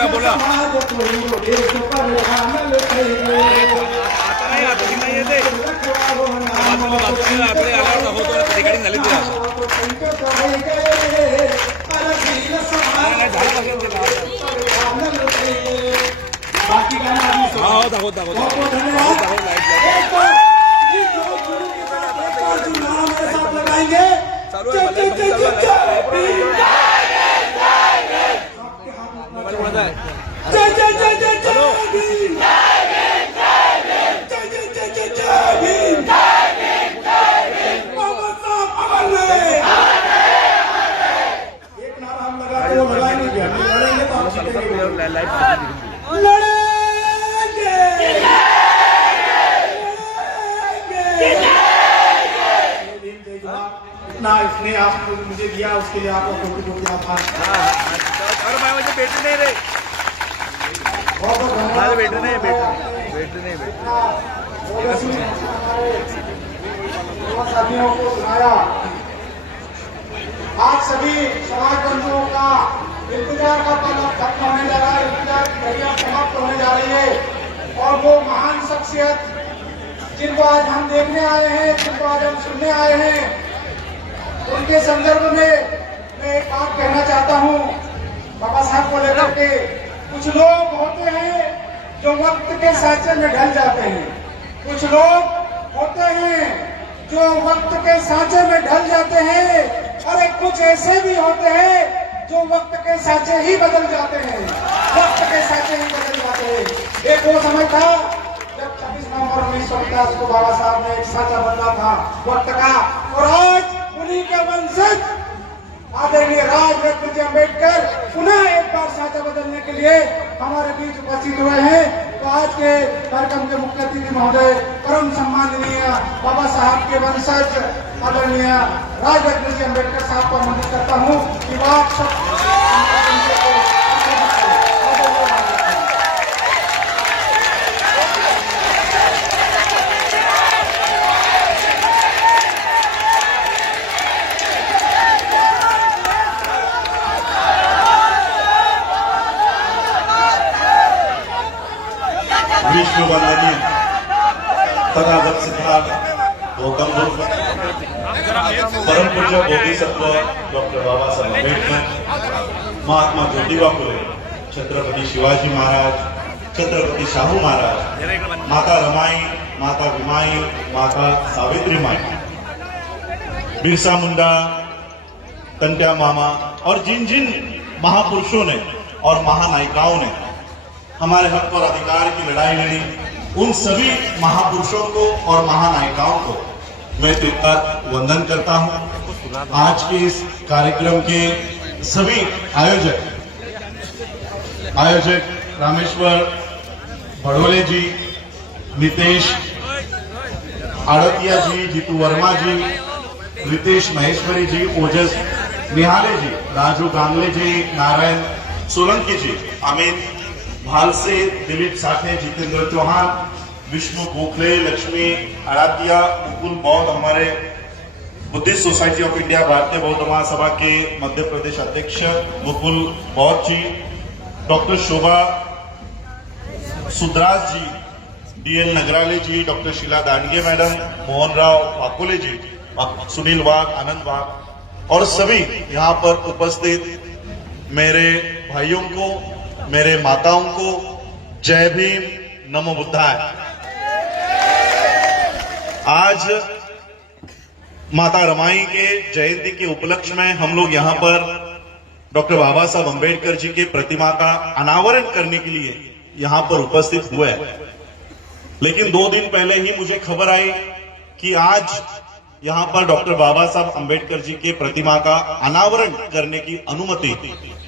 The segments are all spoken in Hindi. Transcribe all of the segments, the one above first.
बोला बोला आता नाही आता नाही येते बाजूला आपले आल्यावर होतो रिकॉर्डिंग झाली ती दाखवत ना इसने आपको मुझे दिया उसके लिए आपको कोटि कोटि आभार। और मैं मुझे बेटे नहीं रे हमारे बेटे नहीं सभियों को सुनाया। आज सभी समाज बंधुओं का इंतजार का पल खत्म होने जा रहा है, इंतजार की घड़ियां समाप्त होने जा रही है और वो महान शख्सियत जिनको आज हम देखने आए हैं, जिनको आज हम सुनने आए हैं, उनके संदर्भ में मैं एक बात कहना चाहता हूं बाबा साहब को लेकर के। कुछ लोग होते हैं जो वक्त के सांचे में ढल जाते हैं, कुछ लोग होते हैं जो वक्त के सांचे में ढल जाते हैं और एक कुछ ऐसे भी होते हैं जो वक्त के सांचे ही बदल जाते हैं, वक्त के सांचे ही बदल जाते हैं। एक वो समय था जब 26 नवंबर 1950 को बाबा साहब ने एक सांचा बदला था वक्त का, और आज उन्हीं के वंशज आदरणीय राजरत्न जी अम्बेडकर पुनः एक बार सांचा बदलने के लिए हमारे बीच उपस्थित हुए हैं। तो आज के कार्यक्रम के मुख्य अतिथि महोदय परम सम्माननीय बाबा साहब के वंशज आदरणीय राजरत्न जी अम्बेडकर साहब को आमंत्रित करता हूँ कि आप सब विष्णु वंदनीय तथागत सिद्धार्थ गौतम बुद्ध परम पूज्य बोधिसत्व डॉक्टर बाबा साहेब आंबेडकर, महात्मा ज्योतिबा फुले, छत्रपति शिवाजी महाराज, छत्रपति शाहू महाराज, माता रमाई, माता भीमाई, माता सावित्री माई, बिरसा मुंडा, तंट्या मामा और जिन जिन महापुरुषों ने और महानायिकाओं ने हमारे हक और अधिकार की लड़ाई लड़ी, उन सभी महापुरुषों को और महानायिकाओं को मैं तिरका वंदन करता हूं। आज के इस कार्यक्रम के सभी आयोजक रामेश्वर भड़ोले जी, नितेश आड़तिया जी, जीतू वर्मा जी, रितेश महेश्वरी जी, ओजस निहाले जी, राजू गांगले जी, नारायण सोलंकी जी, अमित भालसे, दिलीप साठे, जितेंद्र चौहान, विष्णु गोखले, लक्ष्मी आरातिया, मुकुल बौद्ध, हमारे बुद्धिस्ट सोसाइटी ऑफ इंडिया भारतीय बौद्ध महासभा के मध्य प्रदेश अध्यक्ष मुकुल बौद्ध जी, डॉक्टर शोभा सुद्रास जी, डीएल नगराले जी, डॉक्टर शीला दांडगे मैडम, मोहन राव वाकोले जी, सुनील वाघ, आनंद वाघ और सभी यहाँ पर उपस्थित मेरे भाइयों को, मेरे माताओं को जय भीम, नमो बुद्धाय। आज माता रमाई के जयंती के उपलक्ष्य में हम लोग यहाँ पर डॉक्टर बाबा साहब अम्बेडकर जी के प्रतिमा का अनावरण करने के लिए यहाँ पर उपस्थित हुए। लेकिन 2 दिन पहले ही मुझे खबर आई कि आज यहाँ पर डॉक्टर बाबा साहब अम्बेडकर जी के प्रतिमा का अनावरण करने की अनुमति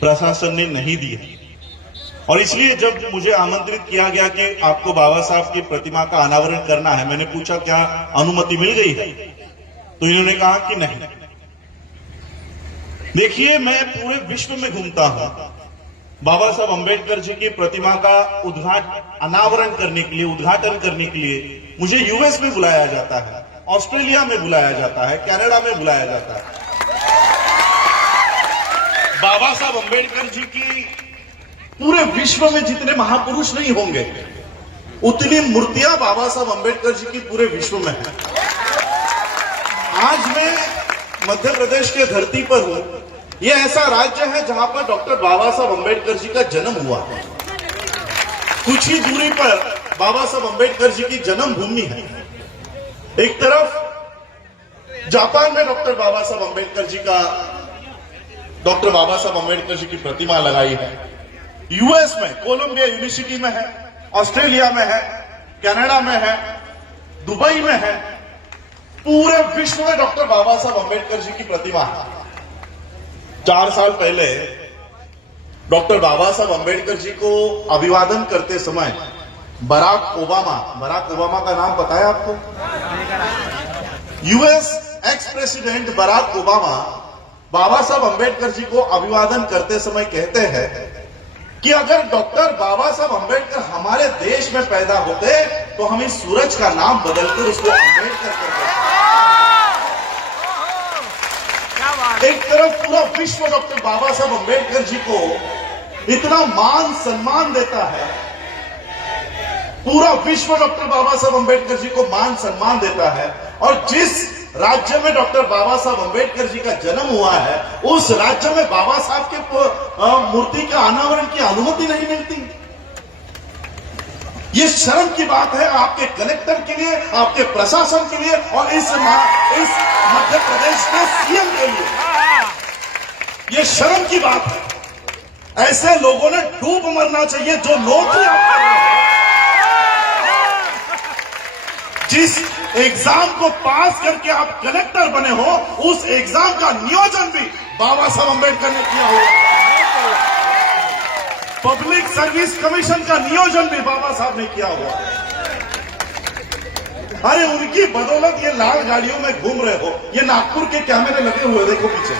प्रशासन ने नहीं दी है। और इसलिए जब मुझे आमंत्रित किया गया कि आपको बाबा साहब की प्रतिमा का अनावरण करना है, मैंने पूछा क्या अनुमति मिल गई है, तो इन्होंने कहा कि नहीं। देखिए, मैं पूरे विश्व में घूमता हूं, बाबा साहब अम्बेडकर जी की प्रतिमा का अनावरण करने के लिए, उद्घाटन करने के लिए मुझे यूएस में बुलाया जाता है, ऑस्ट्रेलिया में बुलाया जाता है, कनाडा में बुलाया जाता है। बाबा साहब अम्बेडकर जी की पूरे विश्व में जितने महापुरुष नहीं होंगे उतनी मूर्तियां बाबा साहब अंबेडकर जी की पूरे विश्व में है। आज मैं मध्य प्रदेश के धरती पर हूं। यह ऐसा राज्य है जहां पर डॉक्टर बाबा साहब अंबेडकर जी का जन्म हुआ। कुछ ही दूरी पर बाबा साहब अंबेडकर जी की जन्मभूमि है। एक तरफ जापान में डॉक्टर बाबा साहब अंबेडकर जी की प्रतिमा लगाई है। यूएस में कोलंबिया यूनिवर्सिटी में है, ऑस्ट्रेलिया में है, कनाडा में है, दुबई में है। पूरे विश्व में डॉक्टर बाबा साहब अंबेडकर जी की प्रतिमा है। 4 साल पहले डॉक्टर बाबा साहब अंबेडकर जी को अभिवादन करते समय बराक ओबामा का नाम पता है आपको? US ex president Barack Obama Baba Saheb Ambedkar जी को अभिवादन करते समय कहते हैं कि अगर डॉक्टर बाबा साहब अंबेडकर हमारे देश में पैदा होते तो हम इस सूरज का नाम बदलकर उसको अंबेडकर कर देते। एक तरफ पूरा विश्व डॉक्टर बाबा साहब अंबेडकर जी को इतना मान सम्मान देता है, पूरा विश्व डॉक्टर बाबा साहब अंबेडकर जी को मान सम्मान देता है, और जिस राज्य में डॉक्टर बाबा साहब अंबेडकर जी का जन्म हुआ है उस राज्य में बाबा साहब के मूर्ति के अनावरण की अनुमति नहीं मिलती। ये शर्म की बात है आपके कलेक्टर के लिए, आपके प्रशासन के लिए, और इस मध्य प्रदेश के सीएम के लिए ये शर्म की बात है। ऐसे लोगों ने डूब मरना चाहिए जो नौकरी आप कर रहे हैं। जिस एग्जाम को पास करके आप कलेक्टर बने हो उस एग्जाम का नियोजन भी बाबा साहब अंबेडकर ने किया हुआ। पब्लिक सर्विस कमीशन का नियोजन भी बाबा साहब ने किया हुआ। अरे उनकी बदौलत ये लाल गाड़ियों में घूम रहे हो। ये नागपुर के कैमरे लगे हुए देखो पीछे,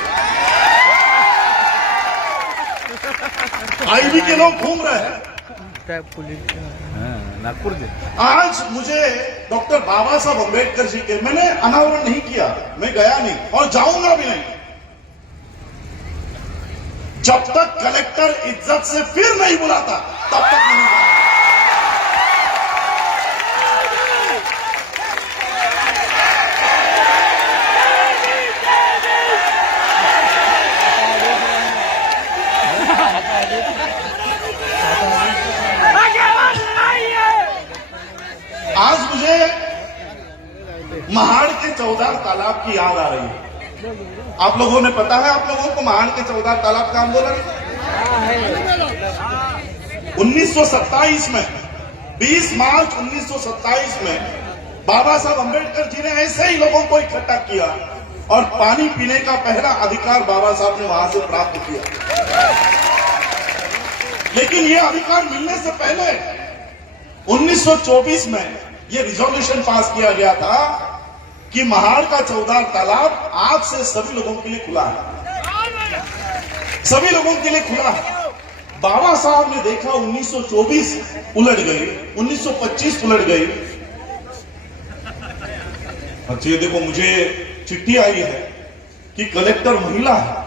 आईबी के लोग घूम रहे हैं नागपुर के। आज मुझे डॉक्टर बाबा साहब अंबेडकर जी के, मैंने अनावरण नहीं किया, मैं गया नहीं और जाऊंगा भी नहीं जब तक कलेक्टर इज्जत से फिर नहीं बुलाता तब तक नहीं जाऊंगा। आज मुझे महाड़ के चौदार तालाब की याद आ रही है। आप लोगों ने पता है आप लोगों को महाड़ के चौदार तालाब का आंदोलन 1927 में 20 मार्च 1927 में बाबा साहब अंबेडकर जी ने ऐसे ही लोगों को इकट्ठा किया और पानी पीने का पहला अधिकार बाबा साहब ने वहां से प्राप्त किया। लेकिन यह अधिकार मिलने से पहले 1924 में यह रिजोल्यूशन पास किया गया था कि महाड़ का चौदार तालाब आज से सभी लोगों के लिए खुला है, सभी लोगों के लिए खुला है। बाबा साहब ने देखा 1924 उलट गई, 1925 उलट गई। अच्छा ये देखो मुझे चिट्ठी आई है कि कलेक्टर महिला है।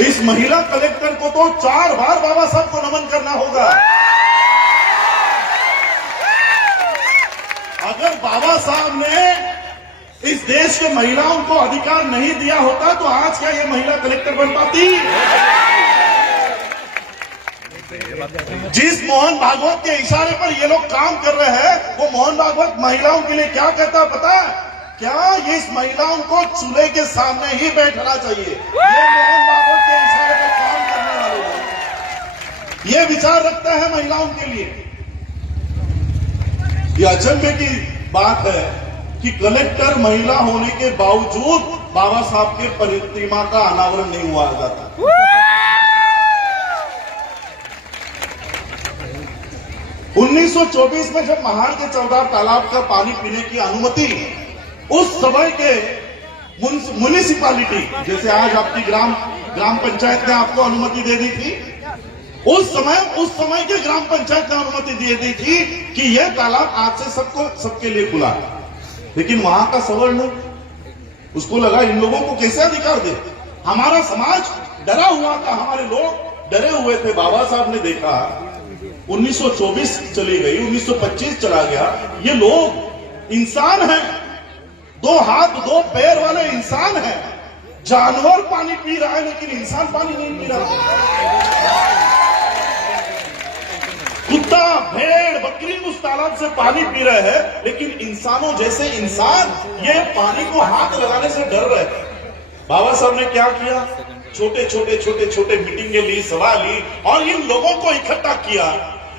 इस महिला कलेक्टर को तो 4 बार बाबा साहब को नमन करना होगा। अगर बाबा साहब ने इस देश के महिलाओं को अधिकार नहीं दिया होता तो आज क्या ये महिला कलेक्टर बन पाती? जिस मोहन भागवत के इशारे पर ये लोग काम कर रहे हैं वो मोहन भागवत महिलाओं के लिए क्या कहता पता है? क्या इस महिलाओं को चूल्हे के सामने ही बैठना चाहिए? ये मोहन भागवत के इशारे पर काम करने वाले लोग ये विचार रखते हैं महिलाओं के लिए। ये अचंभे की बात है कि कलेक्टर महिला होने के बावजूद बाबा साहब के प्रतिमा का अनावरण नहीं हुआ जाता। उन्नीस 1924 में जब महाड़ के चौदार तालाब का पानी पीने की अनुमति उस समय के म्युनिसिपैलिटी, जैसे आज आपकी ग्राम पंचायत ने आपको अनुमति दे दी थी, उस समय के ग्राम पंचायत ने अनुमति दे दी थी कि यह तालाब आज से सबके लिए खुला है। लेकिन वहां का सवर्ण उसको लगा इन लोगों को कैसे अधिकार दे। हमारा समाज डरा हुआ था, हमारे लोग डरे हुए थे। बाबा साहब ने देखा 1924 चली गई, 1925 चला गया, ये लोग इंसान हैं, 2 हाथ 2 पैर वाले इंसान हैं। जानवर पानी पी रहा है लेकिन इंसान पानी नहीं पी रहा। कुत्ता भेड़ बकरी उस तालाब से पानी पी रहे हैं लेकिन इंसानों जैसे इंसान ये पानी को हाथ लगाने से डर रहे हैं। बाबा साहब ने क्या किया, छोटे मीटिंगें ली, सभा ली और इन लोगों को इकट्ठा किया,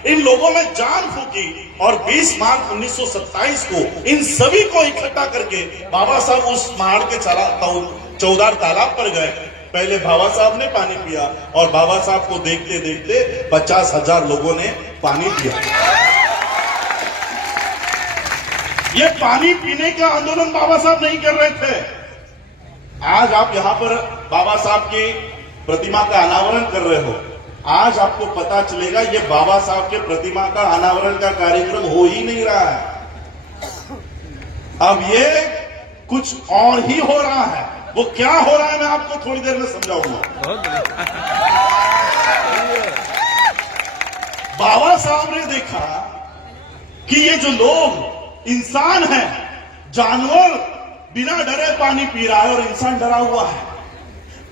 इन लोगों में जान फूकी और 20 मार्च 1927 को इन सभी को इकट्ठा करके बाबा साहब उस पहाड़ के चौदार तालाब पर गए। पहले बाबा साहब ने पानी पिया और बाबा साहब को देखते देखते 50,000 लोगों ने पानी पिया। ये पानी पीने का आंदोलन बाबा साहब नहीं कर रहे थे। आज आप यहां पर बाबा साहब की प्रतिमा का अनावरण कर रहे हो, आज आपको पता चलेगा ये बाबा साहब के प्रतिमा का अनावरण का कार्यक्रम हो ही नहीं रहा है। अब ये कुछ और ही हो रहा है। वो क्या हो रहा है मैं आपको थोड़ी देर में समझाऊंगा। बाबा साहब ने देखा कि ये जो लोग इंसान हैं, जानवर बिना डरे पानी पी रहा है और इंसान डरा हुआ है।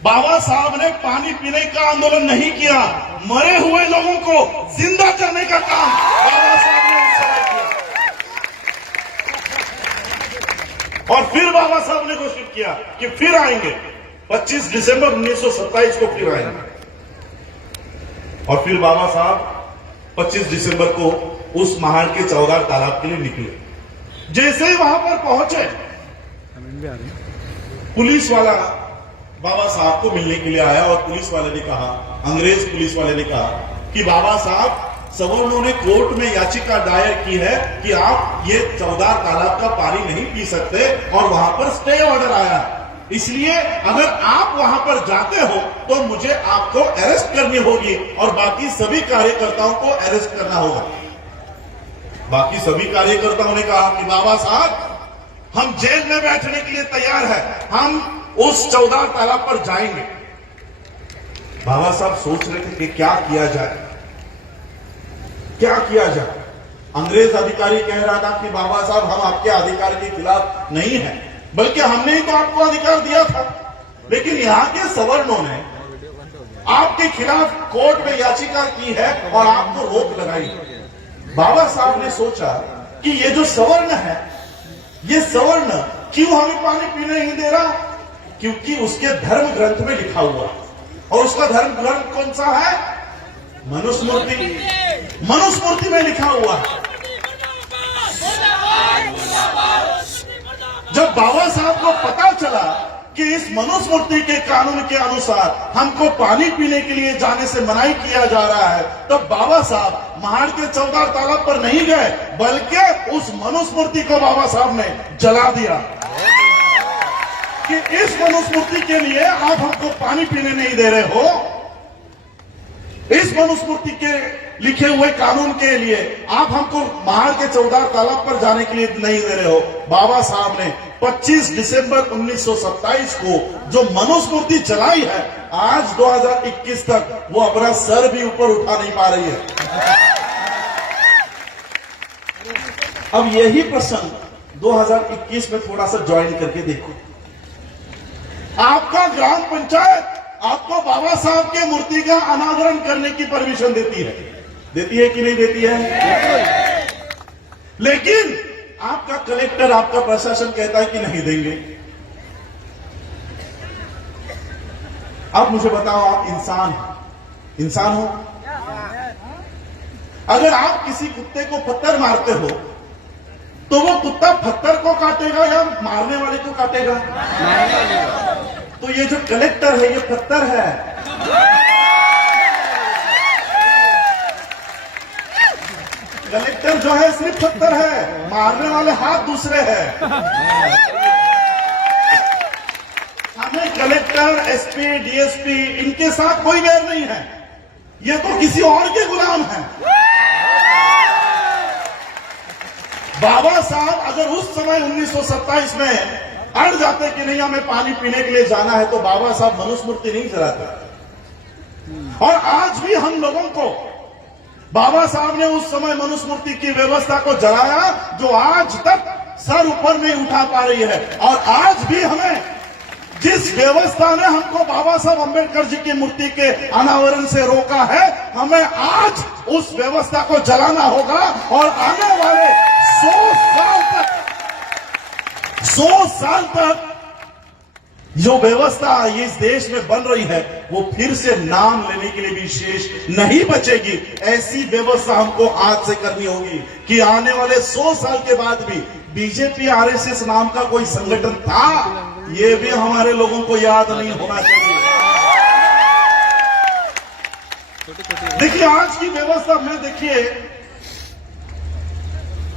बाबा साहब ने पानी पीने का आंदोलन नहीं किया, मरे हुए लोगों को जिंदा करने का काम बाबा साहब ने उस समय किया। और फिर बाबा साहब ने घोषित किया कि फिर आएंगे, 25 दिसंबर 1927 को फिर आएंगे। और फिर बाबा साहब 25 दिसंबर को उस महाड़ के चौदार तालाब के लिए निकले। जैसे ही वहां पर पहुंचे, पुलिस वाला बाबा साहब को मिलने के लिए आया और पुलिस वाले ने कहा, अंग्रेज पुलिस वाले ने कहा कि बाबा साहब सवर्णों ने कोर्ट में याचिका दायर की है कि आप ये चौदार तालाब का पानी नहीं पी सकते और वहां पर स्टे ऑर्डर आया, इसलिए अगर आप वहां पर जाते हो तो मुझे आपको अरेस्ट करनी होगी और बाकी सभी कार्यकर्ताओं को अरेस्ट करना होगा। बाकी सभी कार्यकर्ताओं ने कहा कि बाबा साहब हम जेल में बैठने के लिए तैयार है, हम उस चौदार तालाब पर जाएंगे। बाबा साहब सोच रहे थे कि क्या किया जाए, क्या किया जाए। अंग्रेज अधिकारी कह रहा था कि बाबा साहब हम आपके अधिकार के खिलाफ नहीं है, बल्कि हमने ही तो आपको अधिकार दिया था। लेकिन यहां के सवर्णों ने आपके खिलाफ कोर्ट में याचिका की है और आपको रोक लगाई। बाबा साहब ने सोचा कि ये जो सवर्ण है, ये सवर्ण क्यों हमें पानी पीने नहीं दे रहा, क्योंकि उसके धर्म ग्रंथ में लिखा हुआ, और उसका धर्म ग्रंथ कौन सा है, मनुस्मृति। मनुस्मृति में लिखा हुआ है। जब बाबा साहब को पता चला कि इस मनुस्मृति के कानून के अनुसार हमको पानी पीने के लिए जाने से मनाही किया जा रहा है, तब बाबा साहब महाड़ के चौदार तालाब पर नहीं गए, बल्कि उस मनुस्मृति को बाबा साहब ने जला दिया कि इस मनुस्मृति के लिए आप हमको पानी पीने नहीं दे रहे हो, इस मनुस्मृति के लिखे हुए कानून के लिए आप हमको महाड़ के चौदार तालाब पर जाने के लिए नहीं दे रहे हो। बाबा साहब ने 25 दिसंबर 1927 को जो मनुस्मृति चलाई है, आज 2021 तक वो अपना सर भी ऊपर उठा नहीं पा रही है। अब यही प्रसंग 2021 में थोड़ा सा ज्वाइन करके देखो। आपका ग्राम पंचायत आपको बाबा साहब के मूर्ति का अनावरण करने की परमिशन देती है कि नहीं देती है? लेकिन आपका कलेक्टर, आपका प्रशासन कहता है कि नहीं देंगे। अब मुझे बताओ, आप इंसान हो? अगर आप किसी कुत्ते को पत्थर मारते हो तो वो कुत्ता पत्थर को काटेगा या मारने वाले को काटेगा? तो ये जो कलेक्टर है ये पत्थर है। कलेक्टर जो है सिर्फ पत्थर है, मारने वाले हाथ दूसरे हैं। हमें कलेक्टर, एसपी, डीएसपी इनके साथ कोई बैर नहीं है, ये तो किसी और के गुलाम हैं। बाबा साहब अगर उस समय 1927 में अड़ जाते कि नहीं हमें पानी पीने के लिए जाना है, तो बाबा साहब मनुस्मृति नहीं जलाते। और आज भी हम लोगों को बाबा साहब ने उस समय मनुस्मृति की व्यवस्था को जलाया जो आज तक सर ऊपर नहीं उठा पा रही है। और आज भी हमें जिस व्यवस्था ने हमको बाबा साहब अंबेडकर जी की मूर्ति के अनावरण से रोका है, हमें आज उस व्यवस्था को जलाना होगा। और आने वाले 100 साल तक जो व्यवस्था इस देश में बन रही है वो फिर से नाम लेने के लिए भी शेष नहीं बचेगी। ऐसी व्यवस्था हमको आज से करनी होगी कि आने वाले 100 साल के बाद भी बीजेपी आरएसएस नाम का कोई संगठन था, ये भी हमारे लोगों को याद नहीं होना चाहिए। देखिए आज की व्यवस्था में, देखिए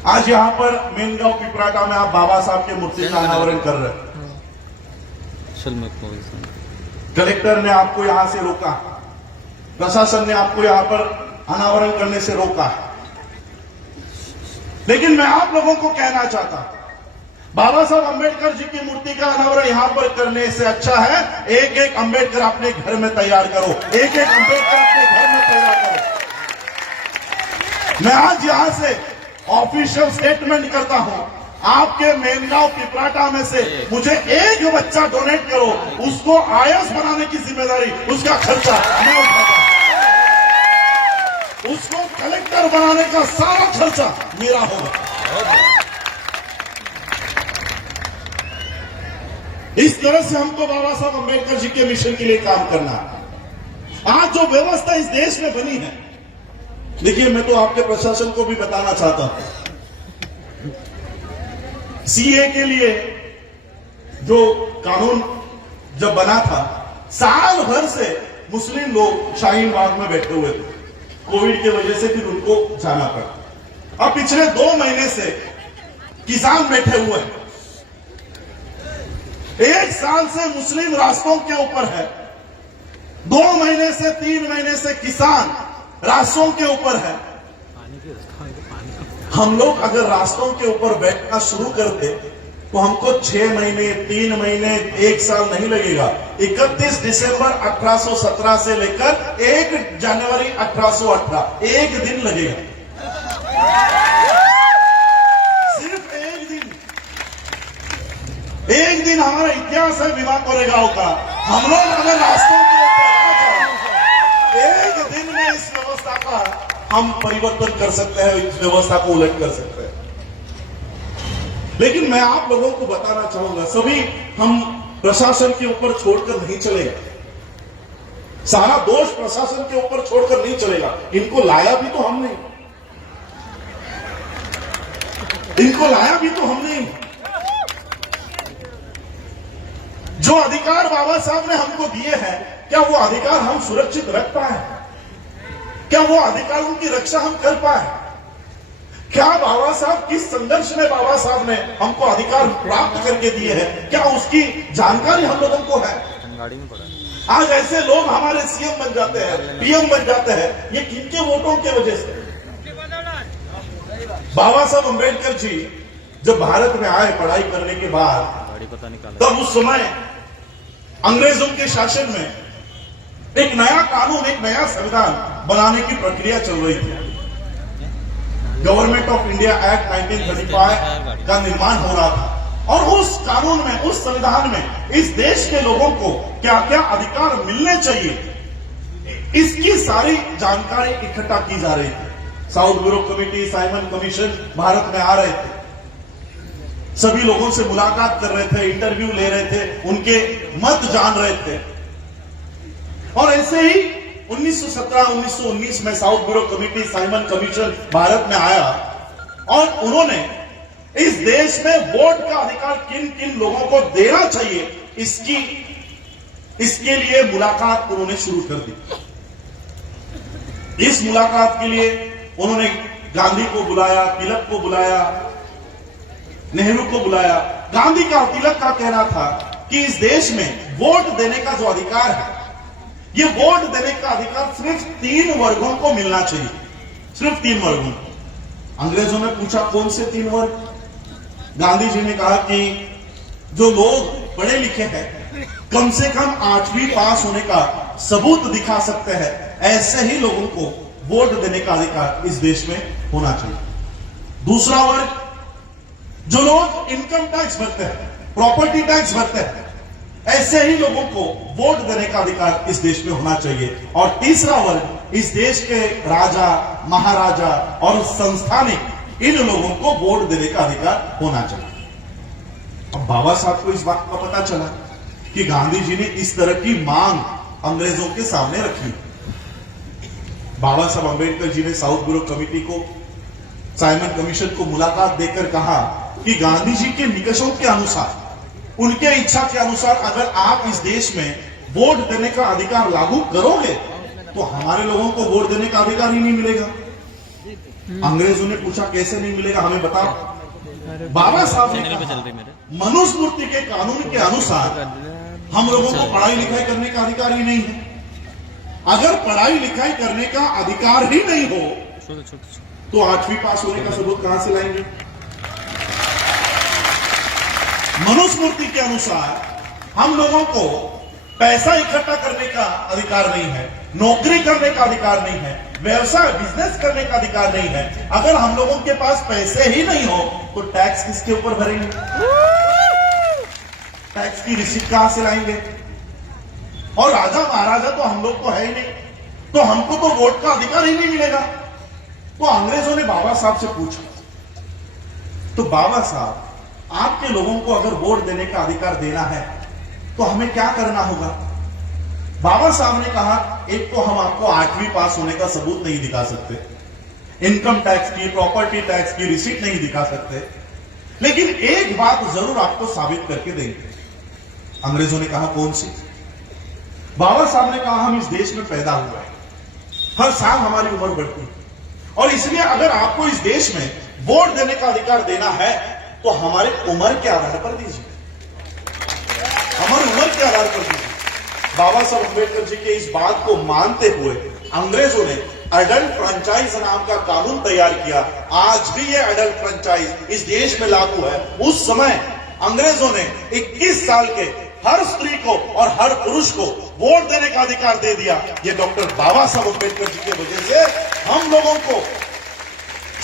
आज यहां पर मेनगांव पिपराटा में आप बाबा साहब के मूर्ति का अनावरण कर रहे हैं। कलेक्टर ने आपको यहां से रोका, प्रशासन ने आपको यहां पर अनावरण करने से रोका। लेकिन मैं आप लोगों को कहना चाहता हूं, बाबा साहब अंबेडकर जी की मूर्ति का अनावरण यहां पर करने से अच्छा है एक एक अंबेडकर अपने घर में तैयार करो, एक एक अंबेडकर अपने घर में तैयार करो। मैं आज यहां से ऑफिशियल स्टेटमेंट करता हूं, आपके मेनगांव पिपराटा में से मुझे एक बच्चा डोनेट करो, उसको आईएएस बनाने की जिम्मेदारी, उसका खर्चा मैं उठाता हूं। उसको कलेक्टर बनाने का सारा खर्चा मेरा होगा। इस तरह से हमको बाबा साहब अंबेडकर जी के मिशन के लिए काम करना है। आज जो व्यवस्था इस देश में बनी है, देखिए मैं तो आपके प्रशासन को भी बताना चाहता हूं, सीए के लिए जो कानून जब बना था, साल भर से मुस्लिम लोग शाहीन बाग में बैठे हुए थे। कोविड की वजह से फिर उनको जाना पड़ा। अब पिछले 2 महीने से किसान बैठे हुए हैं। 1 साल से मुस्लिम रास्तों के ऊपर है, 2 महीने से 3 महीने से किसान रास्तों के ऊपर है। हम लोग अगर रास्तों के ऊपर बैठना शुरू करते तो हमको 6 महीने, 3 महीने, 1 साल नहीं लगेगा। 31 दिसंबर 1817 से लेकर 1 जनवरी 1818 1 दिन लगेगा, सिर्फ 1 दिन। 1 दिन हमारा इतिहास है विवाह कोरेगांव का। हम लोग अगर रास्तों के ऊपर 1 दिन में इस व्यवस्था का हम परिवर्तन कर सकते हैं, इस व्यवस्था को उलट कर सकते हैं। लेकिन मैं आप लोगों को बताना चाहूंगा, सभी हम प्रशासन के ऊपर छोड़कर नहीं चलेगा, सारा दोष प्रशासन के ऊपर छोड़कर नहीं चलेगा। इनको लाया भी तो हमने, इनको लाया भी तो हमने। जो अधिकार बाबा साहब ने हमको दिए हैं, क्या वो अधिकार हम सुरक्षित रख पाए? क्या वो अधिकारों की रक्षा हम कर पाए? क्या बाबा साहब किस संघर्ष में बाबा साहब ने हमको अधिकार प्राप्त करके दिए हैं, क्या उसकी जानकारी हम लोगों को है? आज ऐसे लोग हमारे सीएम बन जाते हैं, पीएम बन जाते हैं, ये किनके वोटों की वजह से? बाबा साहब अंबेडकर जी जब भारत में आए पढ़ाई करने के बाद, तब उस समय अंग्रेजों के शासन में एक नया कानून, एक नया संविधान बनाने की प्रक्रिया चल रही थी। गवर्नमेंट ऑफ इंडिया एक्ट 1935 का निर्माण हो रहा था। और उस कानून में, उस संविधान में इस देश के लोगों को क्या क्या अधिकार मिलने चाहिए, इसकी सारी जानकारी इकट्ठा की जा रही थी। South bureau committee, Simon commission Bharat में आ रहे थे, सभी लोगों से मुलाकात कर रहे थे, इंटरव्यू ले रहे थे, उनके मत जान रहे थे। और ऐसे ही 1917-1919 में south bureau committee, Simon commission Bharat में आया और उन्होंने इस देश में वोट का अधिकार किन किन लोगों को देना चाहिए, इसके लिए मुलाकात उन्होंने शुरू कर दी। इस मुलाकात के लिए उन्होंने गांधी को बुलाया, तिलक को बुलाया, नेहरू को बुलाया। गांधी का, तिलक का कहना था कि इस देश में वोट देने का जो अधिकार है, ये वोट देने का अधिकार सिर्फ 3 वर्गों को मिलना चाहिए, सिर्फ 3 वर्गों को। अंग्रेजों ने पूछा कौन से 3 वर्ग? गांधी जी ने कहा कि जो लोग पढ़े लिखे हैं कम से कम 8वीं पास होने का सबूत दिखा सकते हैं, ऐसे ही लोगों को वोट देने का अधिकार इस देश में होना चाहिए। दूसरा वर्ग, जो लोग इनकम टैक्स भरते हैं, प्रॉपर्टी टैक्स भरते हैं, ऐसे ही लोगों को वोट देने का अधिकार इस देश में होना चाहिए। और तीसरा वर्ग, इस देश के राजा, महाराजा और संस्थानिक, इन लोगों को वोट देने का अधिकार होना चाहिए। अब बाबा साहब को इस बात का पता चला कि गांधी जी ने इस तरह की मांग अंग्रेजों के सामने रखी। बाबा साहब अंबेडकर जी ने साउथ ब्यूरो कमेटी को, साइमन कमीशन को मुलाकात देकर कहा कि गांधी जी के निकषों के अनुसार, उनके इच्छा के अनुसार अगर आप इस देश में वोट देने का अधिकार लागू करोगे तो हमारे लोगों को वोट देने का अधिकार ही नहीं मिलेगा। अंग्रेजों ने पूछा कैसे नहीं मिलेगा, हमें बताओ। बाबा साहब ने कहा मनुस्मृति के कानून के अनुसार हम लोगों को पढ़ाई लिखाई करने का अधिकार ही नहीं है। अगर पढ़ाई लिखाई करने का अधिकार ही नहीं हो तो 8वीं पास होने का सबूत कहां से लाएंगे? मनुस्मृति के अनुसार हम लोगों को पैसा इकट्ठा करने का अधिकार नहीं है, नौकरी करने का अधिकार नहीं है, व्यवसाय बिजनेस करने का अधिकार नहीं है। अगर हम लोगों के पास पैसे ही नहीं हो तो टैक्स किसके ऊपर भरेंगे? टैक्स की रिसीट कहां से लाएंगे? और राजा महाराजा तो हम लोग को है ही नहीं, तो हमको तो वोट का अधिकार ही नहीं मिलेगा। तो अंग्रेजों ने बाबा साहब से पूछा, तो बाबा साहब आपके लोगों को अगर वोट देने का अधिकार देना है तो हमें क्या करना होगा? बाबा साहब ने कहा, एक तो हम आपको 8वीं पास होने का सबूत नहीं दिखा सकते, इनकम टैक्स की, प्रॉपर्टी टैक्स की रिसीट नहीं दिखा सकते, लेकिन एक बात जरूर आपको साबित करके देंगे। अंग्रेजों ने कहा कौन सी? बाबा साहब ने कहा हम इस देश में पैदा हुए हैं, हर साल हमारी उम्र बढ़ती है, और इसलिए अगर आपको इस देश में वोट देने का अधिकार देना है तो हमारे उम्र के आधार पर दीजिए, हमारी उम्र के आधार पर दीजिए। बाबा साहब अम्बेडकर जी के इस बात को मानते हुए अंग्रेजों ने एडल्ट फ्रेंचाइज नाम का कानून तैयार किया। आज भी ये एडल्ट फ्रेंचाइज इस देश में लागू है। उस समय अंग्रेजों ने 21 साल के हर स्त्री को और हर पुरुष को वोट देने का अधिकार दे दिया। ये डॉक्टर बाबा साहब अम्बेडकर जी की वजह से हम लोगों को,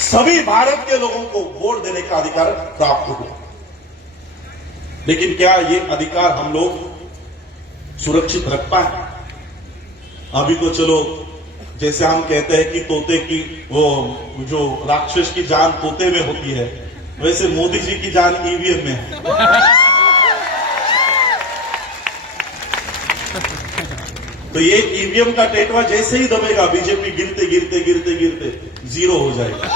सभी भारत के लोगों को वोट देने का अधिकार प्राप्त हुआ। लेकिन क्या ये अधिकार हम लोग सुरक्षित रख पाए? अभी तो चलो, जैसे हम कहते हैं कि तोते की, वो जो राक्षस की जान तोते में होती है, वैसे मोदी जी की जान ईवीएम में है। तो ये ईवीएम का टेटवा जैसे ही दबेगा, बीजेपी गिरते गिरते गिरते गिरते जीरो हो जाएगा।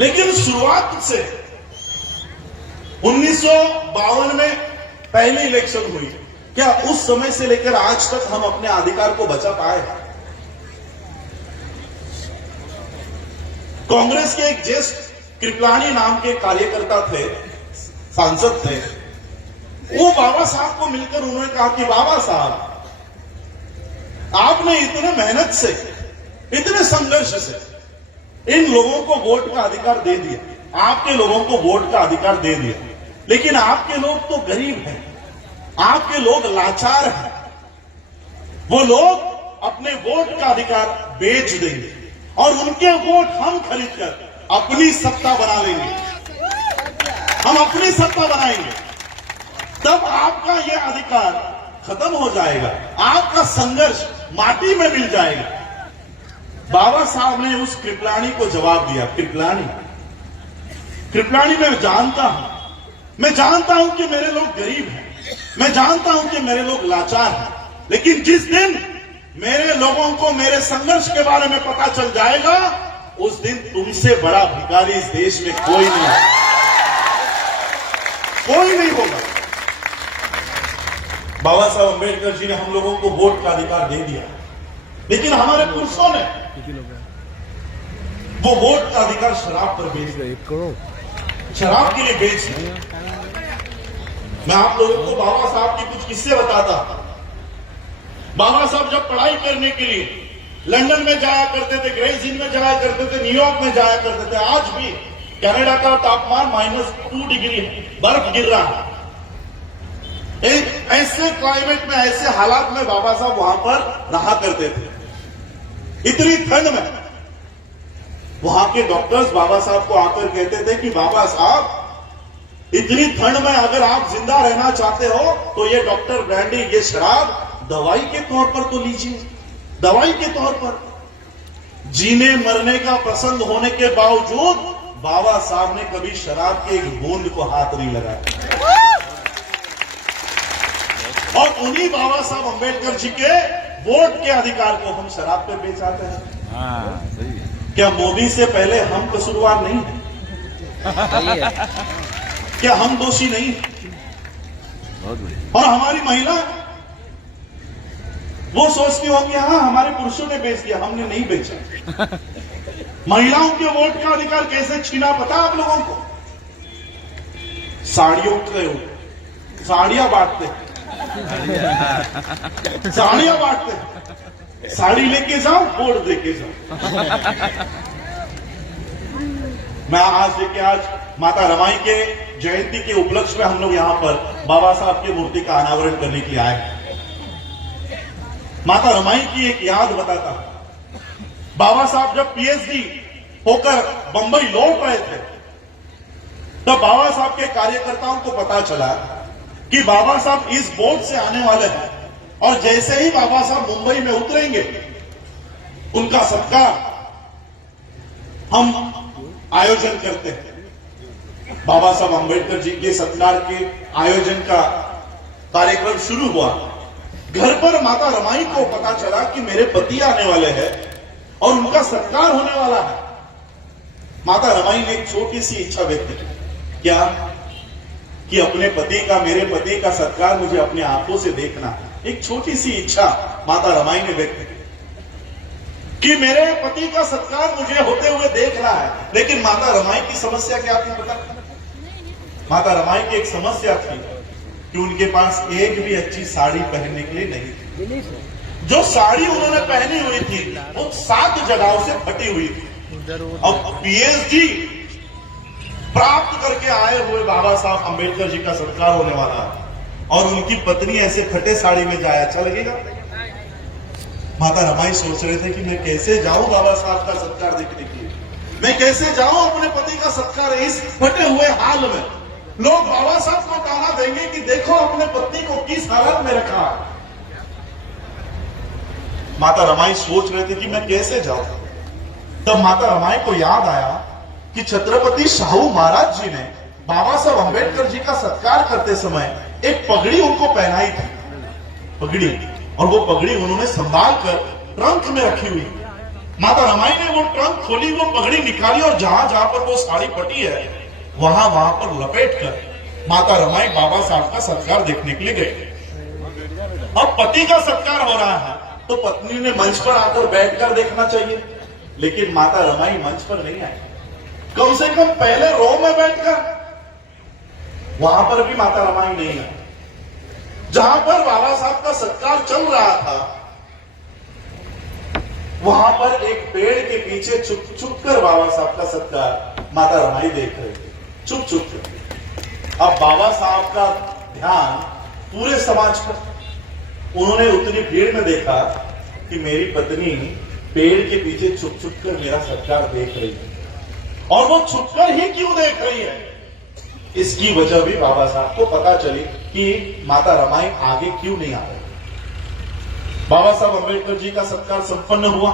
लेकिन शुरुआत से 1952 में पहली इलेक्शन हुई, क्या उस समय से लेकर आज तक हम अपने अधिकार को बचा पाए? कांग्रेस के एक ज्येष्ठ कृपलानी नाम के कार्यकर्ता थे, सांसद थे, वो बाबा साहब को मिलकर उन्होंने कहा कि बाबा साहब, आपने इतने मेहनत से, इतने संघर्ष से इन लोगों को वोट का अधिकार दे दिया, आपके लोगों को वोट का अधिकार दे दिया, लेकिन आपके लोग तो गरीब हैं, आपके लोग लाचार हैं, वो लोग अपने वोट का अधिकार बेच देंगे और उनके वोट हम खरीदकर अपनी सत्ता बना लेंगे, हम अपनी सत्ता बनाएंगे, तब आपका यह अधिकार खत्म हो जाएगा, आपका संघर्ष माटी में मिल जाएगा। बाबा साहब ने उस कृपलानी को जवाब दिया, कृपलानी मैं जानता हूं कि मेरे लोग गरीब हैं, मैं जानता हूं कि मेरे लोग लाचार हैं, लेकिन जिस दिन मेरे लोगों को मेरे संघर्ष के बारे में पता चल जाएगा, उस दिन तुमसे बड़ा भिखारी इस देश में कोई नहीं है, कोई नहीं होगा। बाबा साहब अम्बेडकर जी ने हम लोगों को वोट का अधिकार दे दिया, लेकिन हमारे पुरुषों ने वो वोट का अधिकार शराब पर बेच दिया, शराब के लिए बेच दिया। मैं आप लोगों को बाबा साहब के कुछ किस्से बताता। बाबा साहब जब पढ़ाई करने के लिए लंदन में जाया करते थे, ग्रेस इन में जाया करते थे, न्यूयॉर्क में जाया करते थे, आज भी कनाडा का तापमान -2 डिग्री बर्फ गिर रहा है। एक ऐसे क्लाइमेट में, ऐसे हालात में बाबा साहब वहां पर रहा करते थे। इतनी ठंड में वहां के डॉक्टर्स बाबा साहब को आकर कहते थे कि बाबा साहब, इतनी ठंड में अगर आप जिंदा रहना चाहते हो तो ये डॉक्टर ब्रांडी, ये शराब दवाई के तौर पर तो लीजिए, दवाई के तौर पर। जीने मरने का प्रसंग होने के बावजूद बाबा साहब ने कभी शराब के एक बूंद को हाथ नहीं लगाया। और उन्हीं बाबा साहब अंबेडकर जी के वोट के अधिकार को हम शराब पे बेचाते हैं। हाँ, सही है। क्या मोदी से पहले हम कसूरवार नहीं है? क्या हम दोषी नहीं है? बहुत बढ़िया। और हमारी महिला वो सोचती होगी हाँ हमारे पुरुषों ने बेच दिया, हमने नहीं बेचा। महिलाओं के वोट का अधिकार कैसे छीना पता आप लोगों को? साड़ियां बांटते हैं, साड़ियां बांटते हैं, साड़ी लेके जाओ, वोट देके जाओ। मैं आज माता रमाई के जयंती के उपलक्ष्य में हम लोग यहां पर बाबा साहब की मूर्ति का अनावरण करने के लिए आए। माता रमाई की एक याद बताता हूं। बाबा साहब जब पीएचडी होकर बंबई लौट रहे थे, तब बाबा साहब के कार्यकर्ताओं को पता चला कि बाबा साहब इस बोर्ड से आने वाले हैं, और जैसे ही बाबा साहब मुंबई में उतरेंगे, उनका सत्कार हम आयोजन करते हैं। बाबा साहब अंबेडकर जी के सत्कार के आयोजन का कार्यक्रम शुरू हुआ। घर पर माता रमाई को पता चला कि मेरे पति आने वाले हैं और उनका सत्कार होने वाला है। माता रमाई ने एक छोटी सी इच्छा व्यक्त की। क्या? कि अपने पति का, मेरे पति का सत्कार मुझे अपने आंखों से देखना। एक छोटी सी इच्छा माता रमाई ने व्यक्त की कि मेरे पति का सत्कार मुझे होते हुए देखना है। लेकिन माता रमाई की समस्या क्या थी पता? माता रमाई की एक समस्या थी कि उनके पास एक भी अच्छी साड़ी पहनने के लिए नहीं थी। जो साड़ी उन्होंने पहनी हुई थी वो 7 जगहों से फटी हुई थी। अब पीएचडी प्राप्त करके आए हुए बाबा साहब अंबेडकर जी का सत्कार होने वाला है, और उनकी पत्नी ऐसे फटे साड़ी में जाए, अच्छा लगेगा? माता रमाई सोच रहे थे कि मैं कैसे जाऊं बाबा साहब का सत्कार देखने के लिए, मैं कैसे जाऊं अपने पति का सत्कार इस फटे हुए हाल में। लोग बाबा साहब को ताना देंगे कि देखो अपने पत्नी को किस हालत में रखा। माता रमाई सोच रहे थे कि मैं कैसे जाऊं। तब माता रमाई को याद आया कि छत्रपति शाहू महाराज जी ने बाबा साहब अंबेडकर जी का सत्कार करते समय एक पगड़ी उनको पहनाई थी, पगड़ी, और वो पगड़ी उन्होंने संभाल कर ट्रंक में रखी हुई। माता रमाई ने वो ट्रंक खोली, वो पगड़ी निकाली, और जहां जहां पर वो साड़ी फटी है वहां पर लपेट कर माता रमाई बाबा साहब का सत्कार देखने के लिए गए। अब पति का सत्कार हो रहा है तो पत्नी ने मंच पर आकर बैठकर देखना चाहिए, लेकिन माता रमाई मंच पर नहीं आई। कम से कम पहले रो में बैठकर, वहां पर भी माता रमाई नहीं आई। जहां पर बाबा साहब का सत्कार चल रहा था, वहां पर एक पेड़ के पीछे छुप छुप कर बाबा साहब का सत्कार माता रमाई देख रहे थे, चुप चुप कर। अब बाबा साहब का ध्यान पूरे समाज पर। उन्होंने उतनी भीड़ में देखा कि मेरी पत्नी पेड़ के पीछे छुप छुप कर मेरा सत्कार देख रही है, और वो छुपकर ही क्यों देख रही है, इसकी वजह भी बाबा साहब को पता चली कि माता रमाई आगे क्यों नहीं आ रही। बाबा साहब अंबेडकर जी का सत्कार संपन्न हुआ।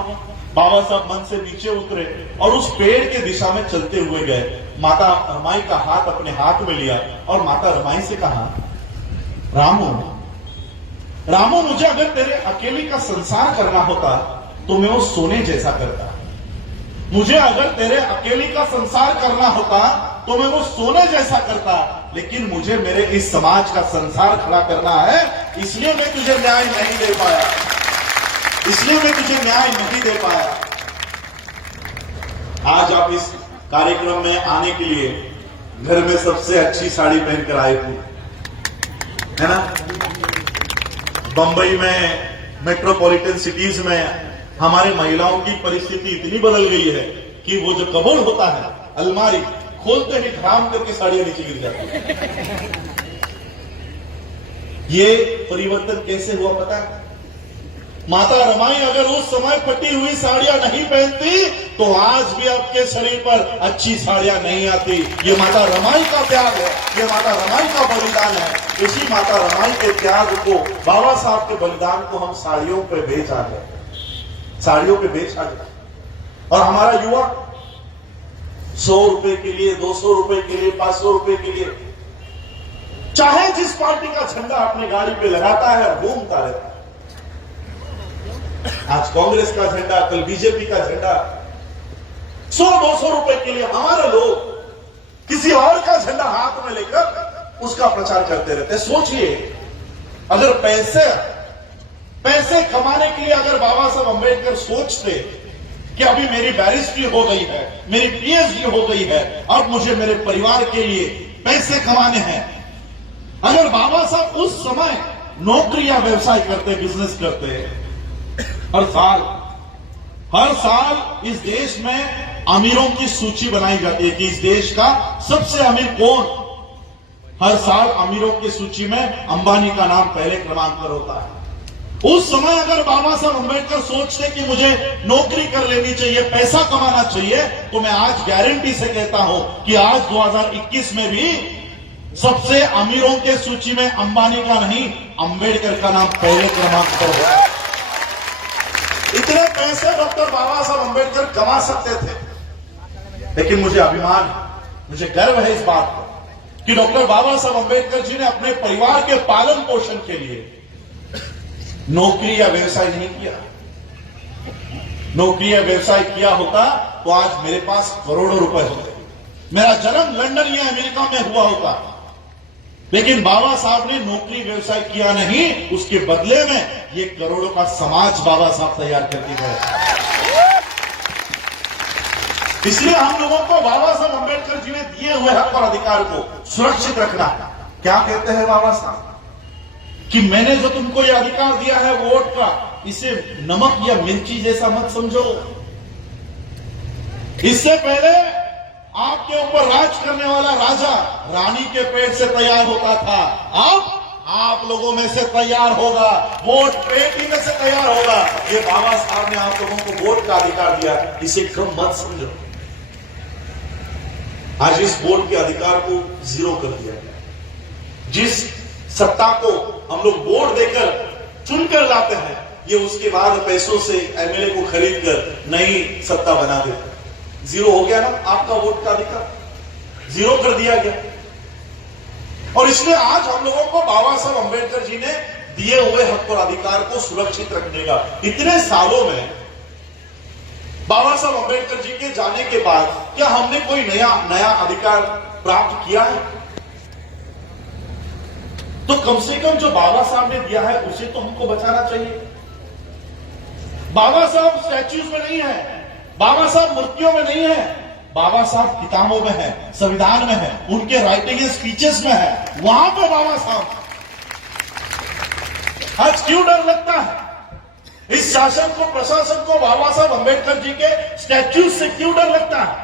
बाबा साहब मन से नीचे उतरे और उस पेड़ के दिशा में चलते हुए गए। माता रमाई का हाथ अपने हाथ में लिया और माता रमाई से कहा, रामू, रामू, मुझे अगर तेरे अकेले का संसार करना होता तो मैं वो सोने जैसा करता। मुझे अगर तेरे अकेले का संसार करना होता तो मैं वो सोने जैसा करता, लेकिन मुझे मेरे इस समाज का संसार खड़ा करना है, इसलिए मैं तुझे न्याय नहीं दे पाया, इसलिए मैं तुझे न्याय नहीं दे पाया। आज आप इस कार्यक्रम में आने के लिए घर में सबसे अच्छी साड़ी पहनकर आए थे, है ना? बंबई में, मेट्रोपॉलिटन सिटीज में हमारे महिलाओं की परिस्थिति इतनी बदल गई है कि वो जो कबोर्ड होता है, अलमारी, खोलते ही धड़ाम करके साड़ियां नीचे गिर जाती। ये परिवर्तन कैसे हुआ पता है? माता रमाई अगर उस समय फटी हुई साड़ियां नहीं पहनती तो आज भी आपके शरीर पर अच्छी साड़ियां नहीं आती। ये माता रमाई का त्याग है, ये माता रमाई का बलिदान है। इसी माता रमाई के त्याग को, बाबा साहब के बलिदान को हम साड़ियों पे बेच आ गए, साड़ियों पे बेच आ गए। और हमारा युवा 100 रुपए के लिए, 200 रुपए के लिए, 500 रुपए के लिए चाहे जिस पार्टी का झंडा अपनी गाड़ी पे लगाता है और घूमता रहता है। आज कांग्रेस का झंडा, कल बीजेपी का झंडा, 100-200 रुपए के लिए हमारे लोग किसी और का झंडा हाथ में लेकर उसका प्रचार करते रहते। सोचिए, अगर पैसे कमाने के लिए अगर बाबा साहब अंबेडकर सोचते कि अभी मेरी बैरिस्ट्री हो गई है, मेरी पीएचडी हो गई है, अब मुझे मेरे परिवार के लिए पैसे कमाने हैं, अगर बाबा साहब उस समय नौकरी या व्यवसाय करते, बिजनेस करते, हर साल इस देश में अमीरों की सूची बनाई जाती है कि इस देश का सबसे अमीर कौन। हर साल अमीरों की सूची में अंबानी का नाम पहले क्रमांक पर होता है। उस समय अगर बाबा साहब अंबेडकर सोचते कि मुझे नौकरी कर लेनी चाहिए, पैसा कमाना चाहिए, तो मैं आज गारंटी से कहता हूं कि आज 2021 में भी सबसे अमीरों के सूची में अंबानी का नहीं, अंबेडकर का नाम पहले क्रमांक पर होगा। इतने पैसे डॉक्टर बाबा साहब अंबेडकर कमा सकते थे, लेकिन मुझे अभिमान है, मुझे गर्व है इस बात पर कि डॉक्टर बाबा साहब अंबेडकर जी ने अपने परिवार के पालन पोषण के लिए नौकरी या व्यवसाय नहीं किया। नौकरी या व्यवसाय किया होता तो आज मेरे पास करोड़ों रुपए होते, मेरा जन्म लंदन या अमेरिका में हुआ होता। लेकिन बाबा साहब ने नौकरी व्यवसाय किया नहीं, उसके बदले में ये करोड़ों का समाज बाबा साहब तैयार करके गए। इसलिए हम लोगों को बाबा साहब अंबेडकर जी ने दिए हुए हक और अधिकार को सुरक्षित रखना। क्या कहते हैं बाबा साहब कि मैंने जो तुमको ये अधिकार दिया है वोट का, इसे नमक या मिर्ची जैसा मत समझो। इससे पहले आपके ऊपर राज करने वाला राजा रानी के पेट से तैयार होता था, अब आप लोगों में से तैयार होगा, वोट पेटी में से तैयार होगा। ये बाबा साहब ने आप लोगों को वोट का अधिकार दिया, इसे कम मत समझो। आज इस वोट के अधिकार को जीरो कर दिया गया। जिस सत्ता को हम लोग वोट देकर चुनकर लाते हैं, ये उसके बाद पैसों से एमएलए को खरीद कर नई सत्ता बना देते हैं। जीरो हो गया ना आपका वोट का अधिकार, जीरो कर दिया गया। और इसलिए आज हम लोगों को बाबा साहब अंबेडकर जी ने दिए हुए हक और अधिकार को सुरक्षित रखने का, इतने सालों में बाबा साहब अंबेडकर जी के जाने के बाद क्या हमने कोई नया अधिकार प्राप्त किया है? तो कम से कम जो बाबा साहब ने दिया है उसे तो हमको बचाना चाहिए। बाबा साहब स्टैच्यूज में नहीं है, बाबा साहब मूर्तियों में नहीं है, बाबा साहब किताबों में है, संविधान में है, उनके राइटिंग स्पीचेस में है, वहां पे बाबा साहब। आज क्यों डर लगता है इस शासन को, प्रशासन को, बाबा साहब अंबेडकर जी के स्टैच्यूज से क्यों डर लगता है?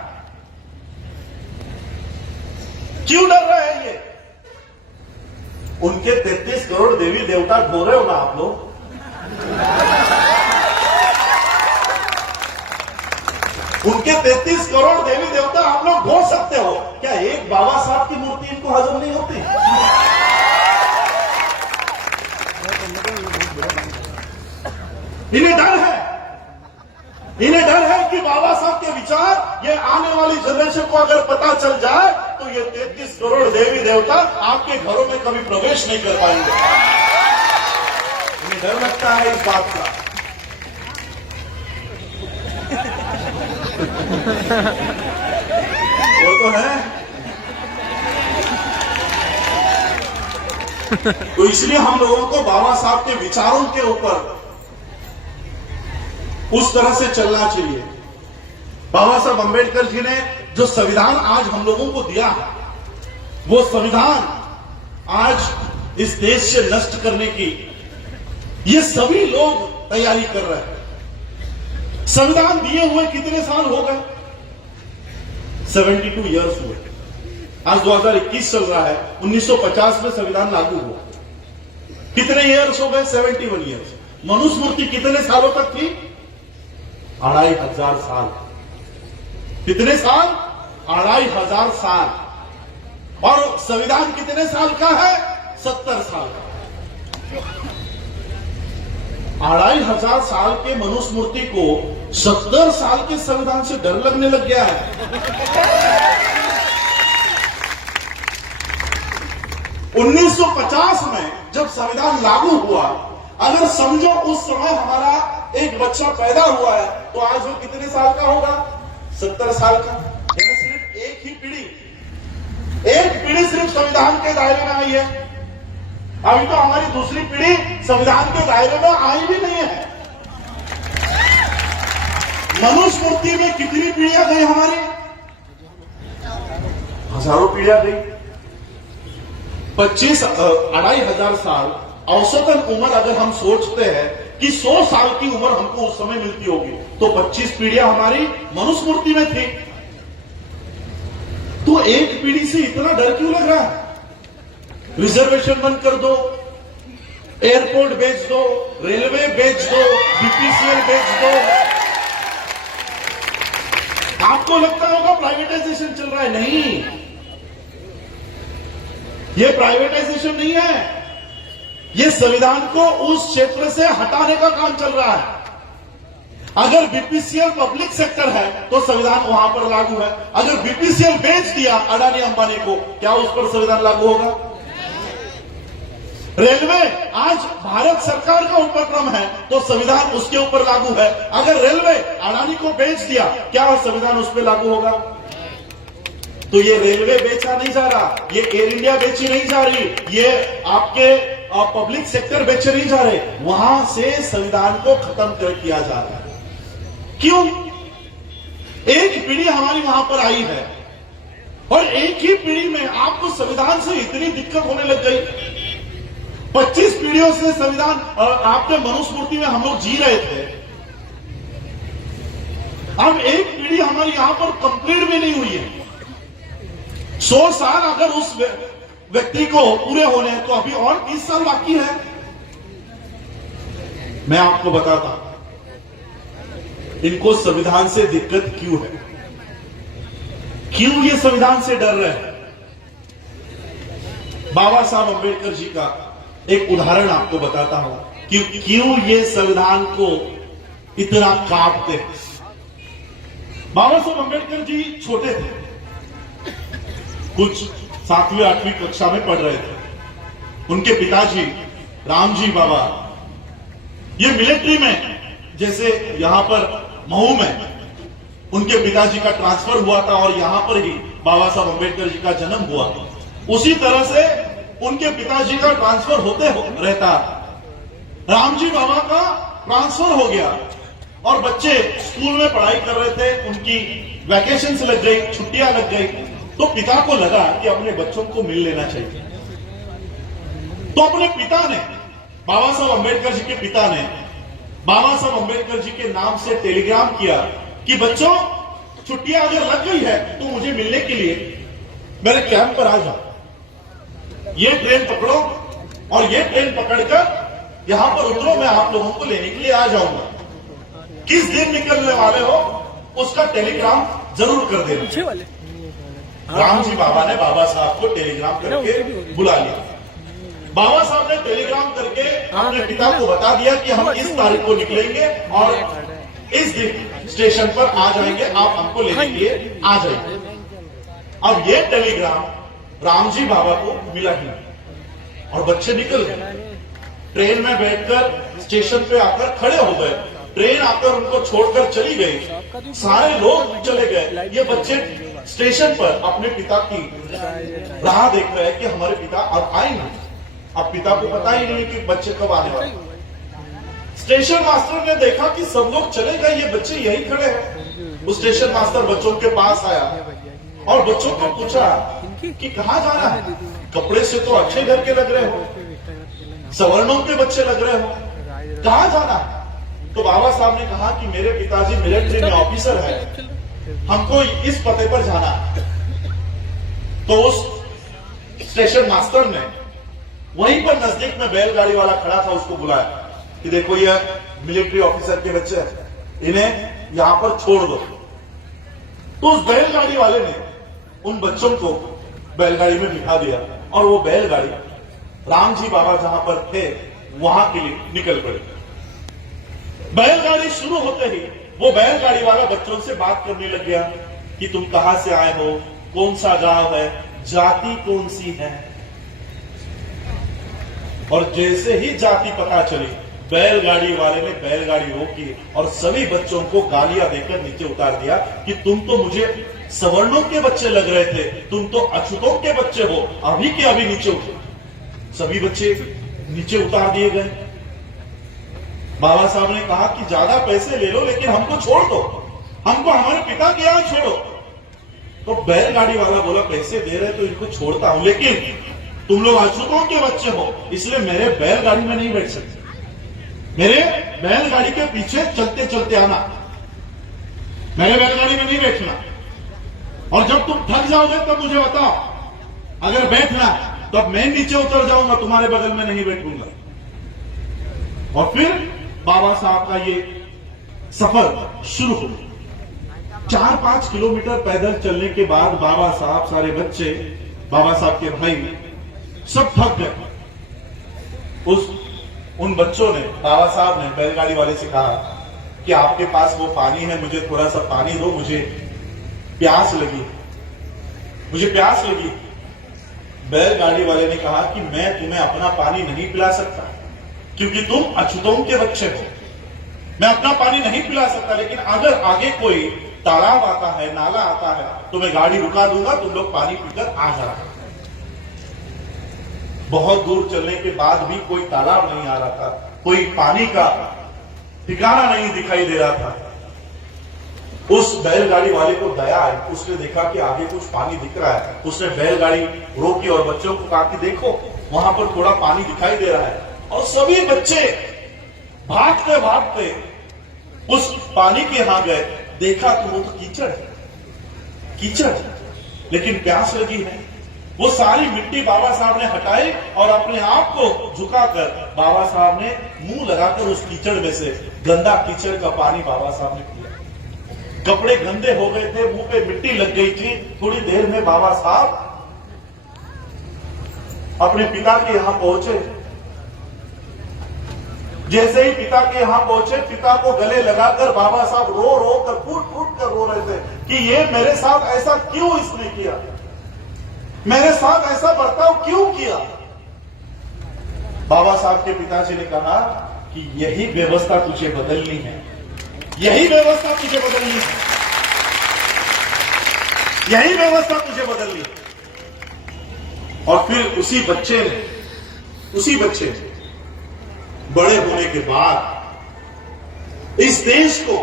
क्यों डर रहे हैं ये? उनके 33 करोड़ देवी देवता ढो रहे हो ना आप लोग। उनके 33 करोड़ देवी देवता आप लोग ढो सकते हो, क्या एक बाबा साहब की मूर्ति इनको हजम नहीं होती? इन्हें डर है, इन्हें डर है कि बाबा साहब के विचार ये आने वाली जनरेशन को अगर पता चल जाए तो ये 33 करोड़ देवी देवता आपके घरों में कभी प्रवेश नहीं कर पाएंगे। इन्हें डर लगता है इस बात का। वो तो है। तो इसलिए हम लोगों को बाबा साहब के विचारों के ऊपर उस तरह से चलना चाहिए। बाबा साहब अंबेडकर जी ने जो संविधान आज हम लोगों को दिया है, वो संविधान आज इस देश से नष्ट करने की ये सभी लोग तैयारी कर रहे हैं। संविधान दिए हुए कितने साल हो गए? 72 ईयर्स हुए। आज 2021 चल रहा है, 1950 में संविधान लागू हुआ। कितने ईयर्स हो गए? 71 ईयर्स। मनुस्मृति कितने सालों तक थी? 2500 साल। कितने साल? 2500 साल। और संविधान कितने साल का है? 70 साल का। 2500 साल के मनुस्मृति को 70 साल के संविधान से डर लगने लग गया है। 1950 में जब संविधान लागू हुआ, अगर समझो उस समय हमारा एक बच्चा पैदा हुआ है तो आज वो कितने साल का होगा? 70 साल का। यानी सिर्फ एक ही पीढ़ी सिर्फ संविधान के दायरे में आई है। अभी तो हमारी दूसरी पीढ़ी संविधान के दायरे में आई भी नहीं है। मनुस्मृति में कितनी पीढ़ियां गई हमारी? हजारों पीढ़ियां गई। 25,000 साल औसतन उम्र अगर हम सोचते हैं कि 100 साल की उम्र हमको उस समय मिलती होगी, तो 25 पीढ़ियां हमारी मनुस्मृति में थी। तो एक पीढ़ी से इतना डर क्यों लग रहा है? रिजर्वेशन बंद कर दो, एयरपोर्ट बेच दो, रेलवे बेच दो, बीपीसीएल बेच दो। आपको लगता होगा प्राइवेटाइजेशन चल रहा है। नहीं, ये प्राइवेटाइजेशन नहीं है, ये संविधान को उस क्षेत्र से हटाने का काम चल रहा है। अगर बीपीसीएल पब्लिक सेक्टर है तो संविधान वहां पर लागू है। अगर बीपीसीएल बेच दिया अडानी अंबानी को, क्या उस पर संविधान लागू होगा? रेलवे आज भारत सरकार का उपक्रम है तो संविधान उसके ऊपर लागू है। अगर रेलवे अडानी को बेच दिया, क्या संविधान उस पर लागू होगा? तो ये रेलवे बेचा नहीं जा रहा, ये एयर इंडिया बेची नहीं जा रही, ये आपके पब्लिक सेक्टर बेचे नहीं जा रहे, वहां से संविधान को खत्म किया जा रहा है। क्यों? एक पीढ़ी हमारी वहां पर आई है और एक ही पीढ़ी में आपको संविधान से इतनी दिक्कत होने लग गई। 25 पीढ़ियों से संविधान आपके मनुस्मृति में हम लोग जी रहे थे। अब एक पीढ़ी हमारी यहां पर कंप्लीट भी नहीं हुई है। 100 साल अगर उस व्यक्ति को पूरे होने हैं तो अभी और 30 साल बाकी है। मैं आपको बताता हूं इनको संविधान से दिक्कत क्यों है, क्यों ये संविधान से डर रहे हैं। बाबा साहब अंबेडकर जी का एक उदाहरण आपको बताता हूं कि क्यों ये संविधान को इतना काटते हैं। बाबा साहब अंबेडकर जी छोटे थे, कुछ 7वीं 8वीं कक्षा में पढ़ रहे थे। उनके पिताजी रामजी बाबा ये मिलिट्री में, जैसे यहां पर महू में उनके पिताजी का ट्रांसफर हुआ था और यहां पर ही बाबा साहब अंबेडकर जी का जन्म हुआ, उसी तरह से उनके पिताजी का ट्रांसफर होते रहता। रामजी बाबा का ट्रांसफर हो गया और बच्चे स्कूल में पढ़ाई कर रहे थे, उनकी वैकेशंस लग गई, छुट्टियां लग गई, तो पिता को लगा कि अपने बच्चों को मिल लेना चाहिए। तो अपने पिता ने, बाबा साहब अंबेडकर जी के पिता ने बाबा साहब अंबेडकर जी के नाम से टेलीग्राम किया कि बच्चों छुट्टियां अगर लग गई है तो मुझे मिलने के लिए मेरे कैंप पर आ जाओ। ये ट्रेन पकड़ो और ये ट्रेन पकड़कर यहां पर उतरो, मैं आप लोगों को लेने के लिए आ जाऊंगा। किस दिन निकलने वाले हो उसका टेलीग्राम जरूर कर देना। रामजी बाबा ने बाबा साहब को टेलीग्राम करके बुला लिया। बाबा साहब ने टेलीग्राम करके अपने पिता को बता दिया कि हम इस तारीख को निकलेंगे और इस दिन स्टेशन पर आ जाएंगे, आप हमको लेने के लिए आ जाएंगे। अब ये टेलीग्राम रामजी बाबा को मिला ही नहीं और बच्चे निकल गए। ट्रेन में बैठकर स्टेशन पे आकर खड़े हो गए, ट्रेन आकर उनको छोड़कर चली गई, सारे लोग चले गए। ये बच्चे स्टेशन पर अपने पिता की राह देख रहे हैं कि हमारे पिता अब आए ना। अब पिता को पता ही नहीं कि बच्चे कब आने वाले। स्टेशन मास्टर ने देखा कि सब लोग चले गए, ये बच्चे यही खड़े हैं। उस स्टेशन मास्टर बच्चों के पास आया और बच्चों को पूछा कि कहां जाना है, कपड़े से तो अच्छे घर के लग रहे हो, सवर्णों के बच्चे लग रहे हो, कहां जाना है। तो बाबा साहब ने कहा कि मेरे पिताजी मिलिट्री में ऑफिसर है, हमको इस पते पर जाना है। तो उस स्टेशन मास्टर ने वहीं पर नजदीक में बैलगाड़ी वाला खड़ा था, उसको बुलाया कि देखो ये मिलिट्री ऑफिसर के बच्चे हैं, इन्हें यहां पर छोड़ दो। तो उस बैलगाड़ी वाले ने उन बच्चों को बैलगाड़ी में बिठा दिया और वो बैलगाड़ी राम जी बाबा जहां पर थे वहां के लिए निकल पड़े। बैलगाड़ी शुरू होते ही वो बैलगाड़ी वाला बच्चों से बात करने लग गया कि तुम कहां से आए हो, कौन सा गांव है, जाति कौन सी है। और जैसे ही जाति पता चली, बैलगाड़ी वाले ने बैलगाड़ी रोकी और सभी बच्चों को गालियां देकर नीचे उतार दिया कि तुम तो मुझे सवर्णों के बच्चे लग रहे थे, तुम तो अछूतों के बच्चे हो, अभी के अभी नीचे उठो। सभी बच्चे नीचे उतार दिए गए। बाबा साहब ने कहा कि ज्यादा पैसे ले लो लेकिन हमको छोड़ दो, हमको हमारे पिता के यहां छोड़ो। तो बैलगाड़ी वाला बोला पैसे दे रहे तो इनको छोड़ता हूं, लेकिन तुम लोग अछूतों के बच्चे हो इसलिए मेरे बैलगाड़ी में नहीं बैठ सकते, मेरे बैलगाड़ी के पीछे चलते चलते आना, मेरे बैलगाड़ी में नहीं बैठना। और जब तुम थक जाओगे तब मुझे बताओ, अगर बैठना तब मैं नीचे उतर जाऊंगा, तुम्हारे बगल में नहीं बैठूंगा। और फिर बाबा साहब का ये सफर शुरू हो गया। 4-5 किलोमीटर पैदल चलने के बाद बाबा साहब, सारे बच्चे, बाबा साहब के भाई सब थक गए। उन बच्चों ने, बाबा साहब ने बैलगाड़ी वाले से कहा कि आपके पास वो पानी है, मुझे थोड़ा सा पानी दो, मुझे प्यास लगी, मुझे प्यास लगी। बैलगाड़ी वाले ने कहा कि मैं तुम्हें अपना पानी नहीं पिला सकता क्योंकि तुम अछूतों के बच्चे हो, मैं अपना पानी नहीं पिला सकता, लेकिन अगर आगे कोई तालाब आता है, नाला आता है तो मैं गाड़ी रुका दूंगा, तुम लोग पानी पीकर आ जाना। बहुत दूर चलने के बाद भी कोई तालाब नहीं आ रहा था, कोई पानी का ठिकाना नहीं दिखाई दे रहा था। उस बैलगाड़ी वाले को दया आई, उसने देखा कि आगे कुछ पानी दिख रहा है, उसने बैलगाड़ी रोकी और बच्चों को कहा कि देखो वहां पर थोड़ा पानी दिखाई दे रहा है। और सभी बच्चे भागते भागते उस पानी के यहां गए, देखा तो वो तो कीचड़ है, कीचड़, लेकिन प्यास लगी है। वो सारी मिट्टी बाबा साहब ने हटाई और अपने आप को झुकाकर बाबा साहब ने मुंह लगाकर उस कीचड़ में से गंदा कीचड़ का पानी बाबा साहब ने पिया। कपड़े गंदे हो गए थे, मुंह पे मिट्टी लग गई थी। थोड़ी देर में बाबा साहब अपने पिता के यहां पहुंचे। जैसे ही पिता के यहां पहुंचे, पिता को गले लगाकर बाबा साहब रो रो कर, फूट फूट कर रो रहे थे कि ये मेरे साथ ऐसा क्यों इसने किया, मेरे साथ ऐसा बर्ताव क्यों किया। बाबा साहब के पिताजी ने कहा कि यही व्यवस्था तुझे बदलनी है, यही व्यवस्था तुझे बदलनी है, यही व्यवस्था तुझे बदलनी है। और फिर उसी बच्चे ने बड़े होने के बाद इस देश को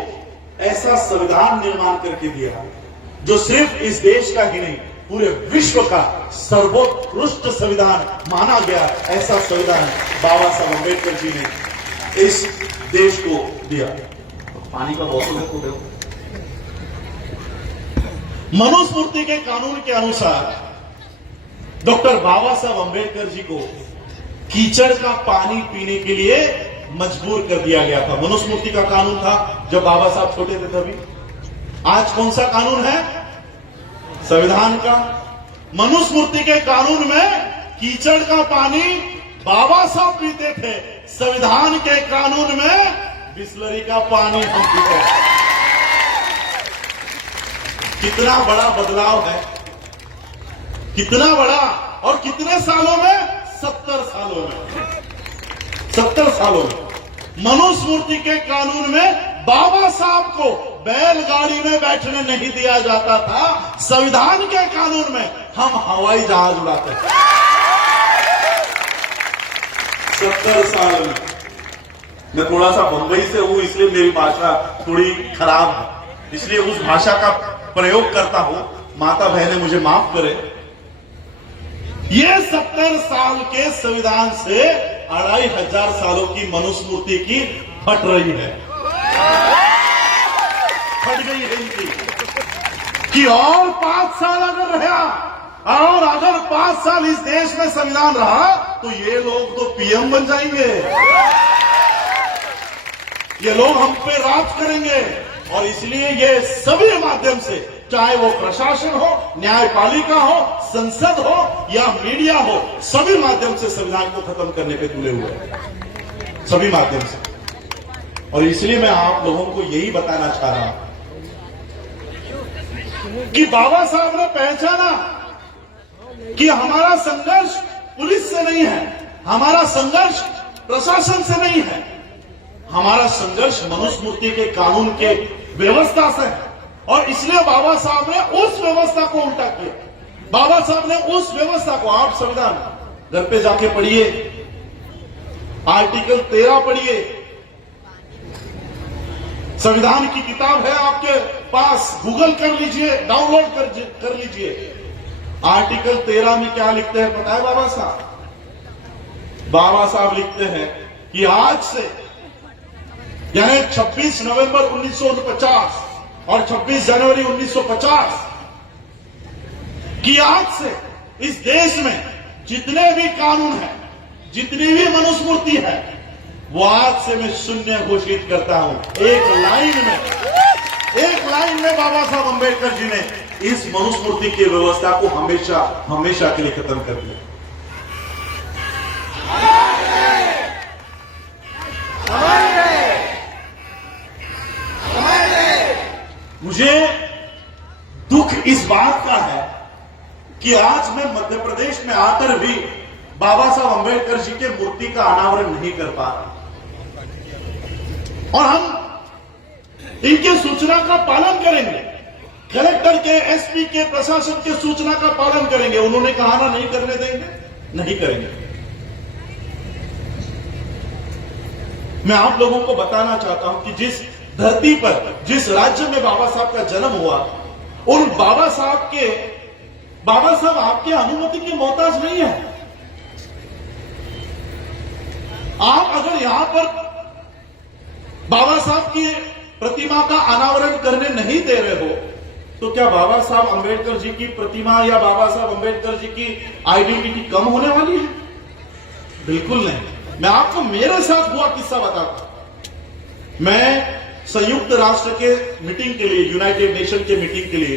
ऐसा संविधान निर्माण करके दिया जो सिर्फ इस देश का ही नहीं, पूरे विश्व का सर्वोत्कृष्ट संविधान माना गया। ऐसा संविधान बाबा साहब अम्बेडकर जी ने इस देश को दिया। पानी का बोतल को दो। मनुस्मृति के कानून के अनुसार डॉक्टर बाबा साहब अम्बेडकर जी को कीचड़ का पानी पीने के लिए मजबूर कर दिया गया था। मनुस्मृति का कानून था जब बाबा साहब छोटे थे तभी। आज कौन सा कानून है? संविधान का। मनुस्मृति के कानून में कीचड़ का पानी बाबा साहब पीते थे, संविधान के कानून में बिस्लरी का पानी हम पीते हैं। कितना बड़ा बदलाव है, कितना बड़ा, और कितने सालों में? 70 सालों में। 70 सालों में मनुस्मृति के कानून में बाबा साहब को बैलगाड़ी में बैठने नहीं दिया जाता था, संविधान के कानून में हम हवाई जहाज उड़ाते हैं। 70 साल में। मैं थोड़ा सा बंबई से हूं इसलिए मेरी भाषा थोड़ी खराब है, इसलिए उस भाषा का प्रयोग करता हूं, माता बहनें मुझे माफ करें। ये 70 साल के संविधान से 2500 सालों की मनुस्मृति की फट रही है, फट गई है इनकी कि और 5 साल अगर रहा और अगर 5 साल इस देश में संविधान रहा तो ये लोग तो पीएम बन जाएंगे, ये लोग हम पे राज करेंगे। और इसलिए ये सभी माध्यम से, चाहे वो प्रशासन हो, न्यायपालिका हो, संसद हो या मीडिया हो, सभी माध्यम से संविधान को खत्म करने पे तुले हुए हैं, सभी माध्यम से। और इसलिए मैं आप लोगों को यही बताना चाह रहा हूं कि बाबा साहब ने पहचाना कि हमारा संघर्ष पुलिस से नहीं है, हमारा संघर्ष प्रशासन से नहीं है, हमारा संघर्ष मनुस्मृति के कानून के व्यवस्था से है। और इसलिए बाबा साहब ने उस व्यवस्था को उल्टा किया। बाबा साहब ने उस व्यवस्था को, आप संविधान घर पे जाके पढ़िए, आर्टिकल 13 पढ़िए, संविधान की किताब है आपके पास, गूगल कर लीजिए, डाउनलोड कर लीजिए। आर्टिकल 13 में क्या लिखते हैं पता है बाबा साहब? बाबा साहब लिखते हैं कि आज से, यानी 26 नवंबर 1949 और 26 जनवरी 1950 की आज से इस देश में जितने भी कानून हैं, जितनी भी मनुस्मृति है, वो आज से मैं शून्य घोषित करता हूं। एक लाइन में बाबा साहब अंबेडकर जी ने इस मनुस्मृति की व्यवस्था को हमेशा हमेशा के लिए खत्म कर दिया। मुझे दुख इस बात का है कि आज मैं मध्य प्रदेश में आकर भी बाबा साहब अंबेडकर जी के मूर्ति का अनावरण नहीं कर पा रहा, और हम इनके सूचना का पालन करेंगे, कलेक्टर के, एसपी के, प्रशासन के सूचना का पालन करेंगे। उन्होंने कहा ना नहीं करने देंगे, नहीं करेंगे। मैं आप लोगों को बताना चाहता हूं कि जिस धरती पर, जिस राज्य में बाबा साहब का जन्म हुआ, उन बाबा साहब आपके अनुमति की मोहताज नहीं है। आप अगर यहां पर बाबा साहब की प्रतिमा का अनावरण करने नहीं दे रहे हो, तो क्या बाबा साहब अंबेडकर जी की प्रतिमा या बाबा साहब अंबेडकर जी की आइडेंटिटी कम होने वाली है? बिल्कुल नहीं। मैं आपको मेरे साथ हुआ किस्सा बताता हूं। मैं संयुक्त राष्ट्र के मीटिंग के लिए, यूनाइटेड नेशन के मीटिंग के लिए,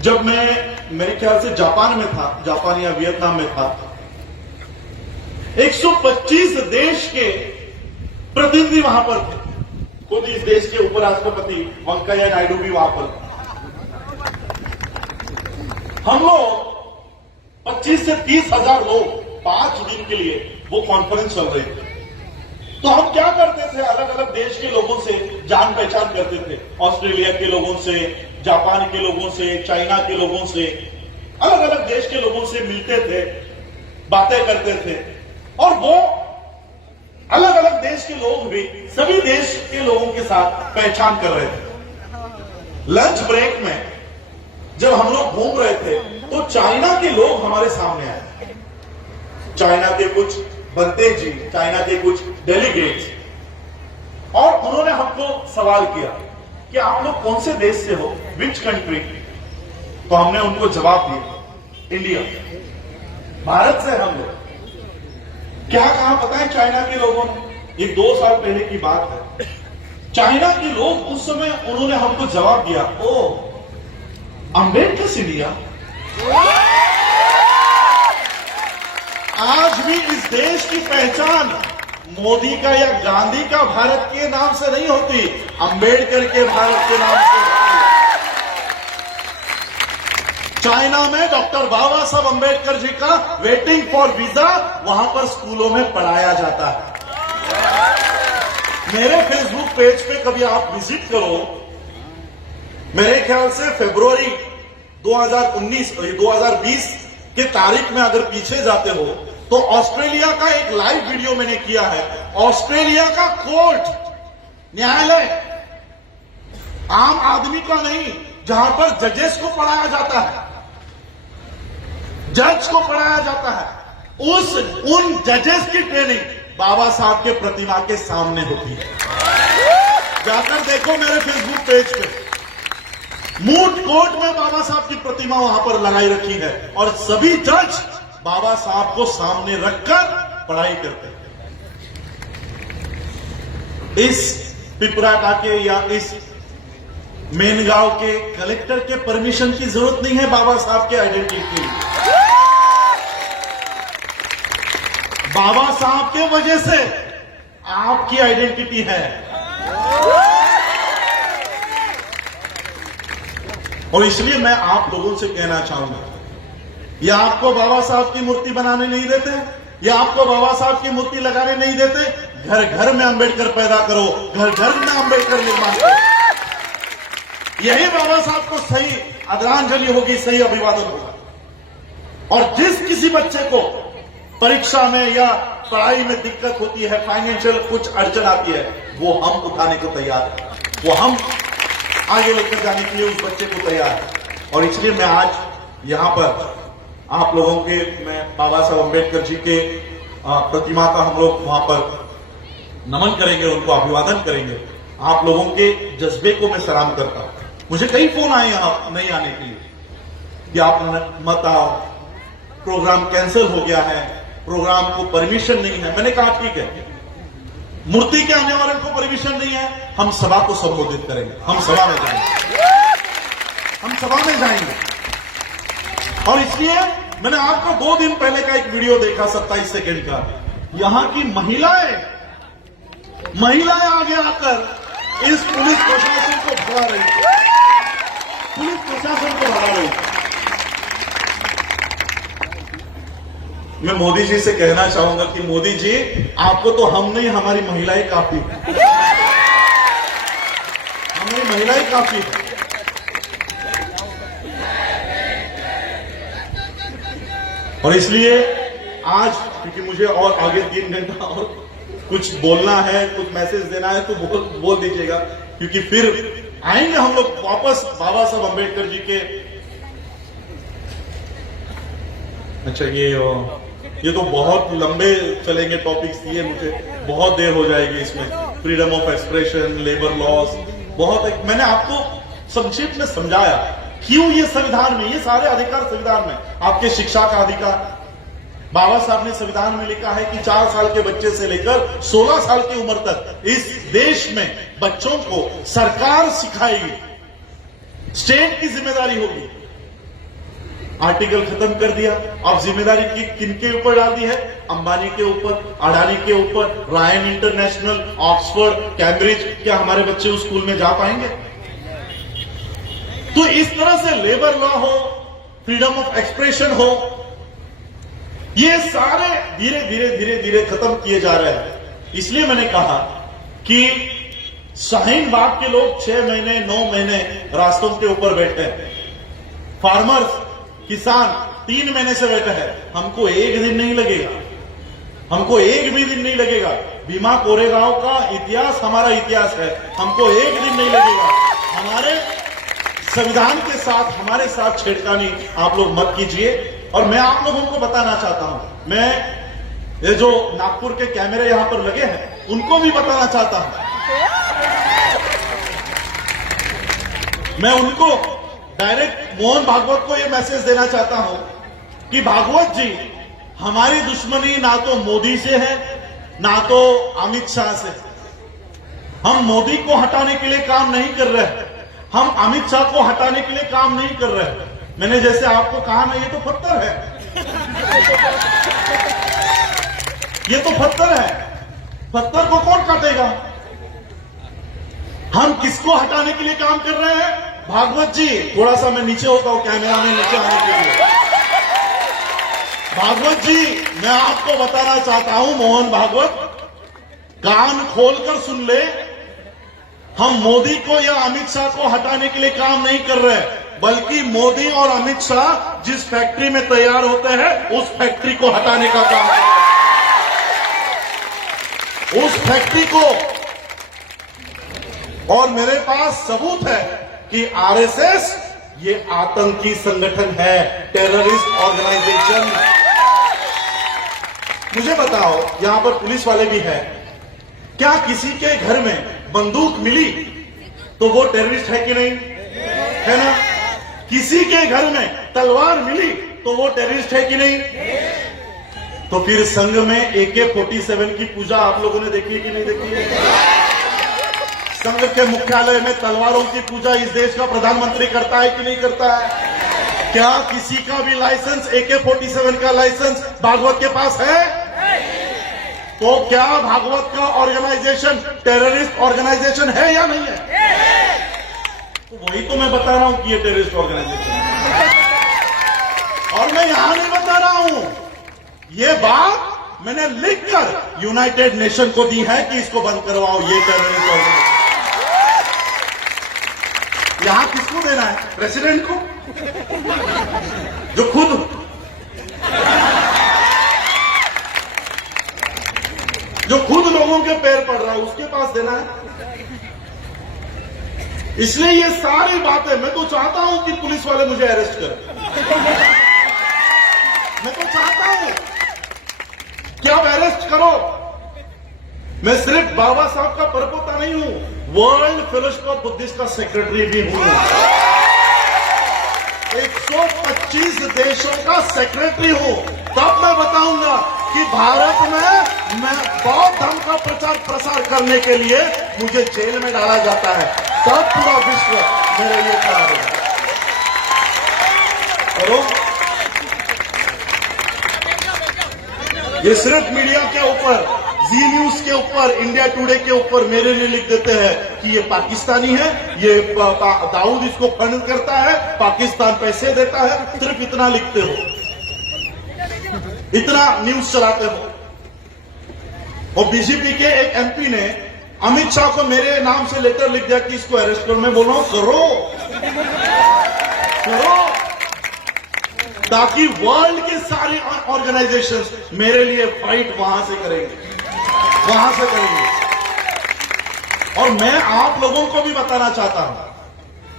जब मैं मेरे ख्याल से जापान में था, जापान या वियतनाम में था, 125 देश के प्रतिनिधि वहां पर थे। खुद इस देश के उपराष्ट्रपति वेंकैया नायडू भी वहां पर। हम लोग 25 से 30 हजार लोग 5 दिन के लिए वो कॉन्फ्रेंस चल रही थी। तो हम क्या करते थे, अलग अलग देश के लोगों से जान पहचान करते थे। ऑस्ट्रेलिया के लोगों से, जापान के लोगों से, चाइना के लोगों से, अलग अलग देश के लोगों से मिलते थे, बातें करते थे। और वो अलग अलग देश के लोग भी सभी देश के लोगों के साथ पहचान कर रहे थे। लंच ब्रेक में जब हम लोग घूम रहे थे तो चाइना के लोग हमारे सामने आए। चाइना के कुछ बनते जी, चाइना के कुछ डेलीगेट्स, और उन्होंने हमको सवाल किया कि आप लोग कौन से देश से हो, विच कंट्री? तो हमने उनको जवाब दिया, इंडिया, भारत से हम लोग। क्या कहा पता है चाइना के लोगों ने? ये 2 साल पहले की बात है। चाइना के लोग उस समय उन्होंने हमको जवाब दिया, ओ अंबेडकर इंडिया। आज भी इस देश की पहचान मोदी का या गांधी का भारत के नाम से नहीं होती, अंबेडकर के भारत के नाम से होती। चाइना में डॉक्टर बाबा साहब अंबेडकर जी का वेटिंग फॉर वीजा वहां पर स्कूलों में पढ़ाया जाता है। मेरे फेसबुक पेज पे कभी आप विजिट करो, मेरे ख्याल से फरवरी 2020 के तारीख में अगर पीछे जाते हो तो ऑस्ट्रेलिया का एक लाइव वीडियो मैंने किया है। ऑस्ट्रेलिया का कोर्ट, न्यायालय, आम आदमी का नहीं, जहां पर जजेस को पढ़ाया जाता है, जज को पढ़ाया जाता है, उन जजेस की ट्रेनिंग बाबा साहब के प्रतिमा के सामने होती है। जाकर देखो मेरे फेसबुक पेज पे। मूट कोर्ट में बाबा साहब की प्रतिमा वहां पर लगाई रखी है और सभी जज बाबा साहब को सामने रखकर पढ़ाई करते हैं। इस पिपराटा के या इस मेन गांव के कलेक्टर के परमिशन की जरूरत नहीं है बाबा साहब के आइडेंटिटी के लिए। बाबा साहब के वजह से आपकी आइडेंटिटी है। और इसलिए मैं आप लोगों से कहना चाहूंगा, या आपको बाबा साहब की मूर्ति बनाने नहीं देते, या आपको बाबा साहब की मूर्ति लगाने नहीं देते, घर घर में अंबेडकर पैदा करो, घर घर में अंबेडकर निर्माण करो। यही बाबा साहब को सही आदरांजलि होगी, सही अभिवादन होगा। और जिस किसी बच्चे को परीक्षा में या पढ़ाई में दिक्कत होती है, फाइनेंशियल कुछ अड़चन आती है, वो हम उठाने को तैयार हैं, वो हम आगे लेकर जाने के लिए उस बच्चे को तैयार है। और इसलिए मैं आज यहां पर आप लोगों के, मैं बाबा साहब अम्बेडकर जी के प्रतिमा का हम लोग वहां पर नमन करेंगे, उनको अभिवादन करेंगे। आप लोगों के जज्बे को मैं सलाम करता हूं। मुझे कई फोन आए यहां नहीं आने के लिए कि आप मत आओ, प्रोग्राम कैंसिल हो गया है, प्रोग्राम को परमिशन नहीं है। मैंने कहा ठीक है, मूर्ति के आने वाले को परमिशन नहीं है, हम सभा को संबोधित करेंगे, हम सभा में जाएंगे, हम सभा में जाएंगे। और इसलिए मैंने आपको 2 दिन पहले का एक वीडियो देखा 27 सेकंड का। यहां की महिलाएं आगे आकर इस पुलिस प्रशासन को भगा रही थी, पुलिस प्रशासन को भगा रही थी। मैं मोदी जी से कहना चाहूंगा कि मोदी जी, आपको तो हम नहीं, हमारी महिलाएं काफी है, हमारी महिलाएं काफी है। और इसलिए आज, क्योंकि मुझे और आगे 3 घंटा और कुछ बोलना है, कुछ मैसेज देना है, तो बोल दीजिएगा, क्योंकि फिर आएंगे हम लोग वापस बाबा साहब अम्बेडकर जी के। अच्छा, ये तो बहुत लंबे चलेंगे टॉपिक्स, ये मुझे बहुत देर हो जाएगी इसमें। Freedom of expression, labour laws, बहुत मैंने आपको संक्षिप्त में समझाया क्यों ये संविधान में, ये सारे अधिकार संविधान में। आपके शिक्षा का अधिकार, बाबा साहब ने संविधान में लिखा है कि 4 साल के बच्चे से लेकर 16 साल की उम्र तक इस देश में बच्चों को सरकार सिखाएगी, स्टेट की जिम्मेदारी होगी। आर्टिकल खत्म कर दिया। अब जिम्मेदारी किनके ऊपर डाल दी है? अंबानी के ऊपर, अडानी के ऊपर, रायन इंटरनेशनल, ऑक्सफोर्ड, कैम्ब्रिज। क्या हमारे बच्चे उस स्कूल में जा पाएंगे? तो इस तरह से लेबर लॉ हो, फ्रीडम ऑफ एक्सप्रेशन हो, ये सारे धीरे धीरे धीरे धीरे खत्म किए जा रहे हैं। इसलिए मैंने कहा कि शाहीन बाग के लोग 6 महीने 9 महीने रास्तों के ऊपर बैठे हैं, फार्मर्स, किसान 3 महीने से बैठे हैं। हमको 1 दिन नहीं लगेगा, हमको 1 भी दिन नहीं लगेगा। भीमा कोरेगांव का इतिहास हमारा इतिहास है, हमको 1 दिन नहीं लगेगा। हमारे संविधान के साथ, हमारे साथ छेड़खानी आप लोग मत कीजिए। और मैं आप लोगों को बताना चाहता हूं, मैं ये जो नागपुर के कैमरे यहां पर लगे हैं उनको भी बताना चाहता हूं। मैं उनको डायरेक्ट मोहन भागवत को ये मैसेज देना चाहता हूं कि भागवत जी, हमारी दुश्मनी ना तो मोदी से है ना तो अमित शाह से। हम मोदी को हटाने के लिए काम नहीं कर रहे, हम अमित शाह को हटाने के लिए काम नहीं कर रहे। मैंने जैसे आपको कहा ना, ये तो पत्थर है, ये तो पत्थर है, पत्थर को कौन काटेगा? हम किसको हटाने के लिए काम कर रहे हैं? भागवत जी, थोड़ा सा मैं नीचे होता हूं कैमरा में नीचे आने के लिए। भागवत जी, मैं आपको बताना चाहता हूं, मोहन भागवत, कान खोलकर सुन ले, हम मोदी को या अमित शाह को हटाने के लिए काम नहीं कर रहे, बल्कि मोदी और अमित शाह जिस फैक्ट्री में तैयार होते हैं उस फैक्ट्री को हटाने का काम कर रहे हैं, उस फैक्ट्री को। और मेरे पास सबूत है कि आरएसएस ये आतंकी संगठन है, टेररिस्ट ऑर्गेनाइजेशन। मुझे बताओ, यहां पर पुलिस वाले भी हैं, क्या किसी के घर में बंदूक मिली तो वो टेररिस्ट है कि नहीं? है ना? किसी के घर में तलवार मिली तो वो टेररिस्ट है कि नहीं? तो फिर संघ में AK-47 की पूजा आप लोगों ने देखी कि नहीं देखी है? संघ के मुख्यालय में तलवारों की पूजा इस देश का प्रधानमंत्री करता है कि नहीं करता है? क्या किसी का भी लाइसेंस, AK-47 का लाइसेंस भागवत के पास है? तो क्या भागवत का ऑर्गेनाइजेशन टेररिस्ट ऑर्गेनाइजेशन है या नहीं है? तो वही तो मैं बता रहा हूं कि ये टेररिस्ट ऑर्गेनाइजेशन है। और मैं यहां नहीं बता रहा हूं, ये बात मैंने लिखकर यूनाइटेड नेशन को दी है कि इसको बंद करवाओ, ये टेररिस्ट ऑर्गेनाइजेशन। यहां किसको देना है? प्रेसिडेंट को, जो खुद लोगों के पैर पड़ रहा है, उसके पास देना है। इसलिए ये सारी बातें, मैं तो चाहता हूं कि पुलिस वाले मुझे अरेस्ट करें। मैं तो चाहता हूं कि आप अरेस्ट करो। मैं सिर्फ बाबा साहब का परपोता नहीं हूं, वर्ल्ड फेलोशिप ऑफ बुद्धिस्ट का सेक्रेटरी भी हूं। 125 देशों का सेक्रेटरी हूं। तब मैं बताऊंगा कि भारत में मैं बौद्ध धर्म का प्रचार प्रसार करने के लिए मुझे जेल में डाला जाता है, तब पूरा विश्व मेरे लिए खड़ा होगा। और ये सिर्फ मीडिया के ऊपर, जी न्यूज के ऊपर, इंडिया टुडे के ऊपर मेरे लिए लिख देते हैं कि ये पाकिस्तानी है, ये दाऊद इसको फंड करता है, पाकिस्तान पैसे देता है। सिर्फ इतना लिखते हो, इतना न्यूज चलाते हो। और बीजेपी के एक MP ने अमित शाह को मेरे नाम से लेटर लिख दिया कि इसको अरेस्ट करो। मैं बोल रहा हूं करो, ताकि वर्ल्ड के सारे ऑर्गेनाइजेशंस मेरे लिए फाइट वहां से करेंगे। और मैं आप लोगों को भी बताना चाहता हूं,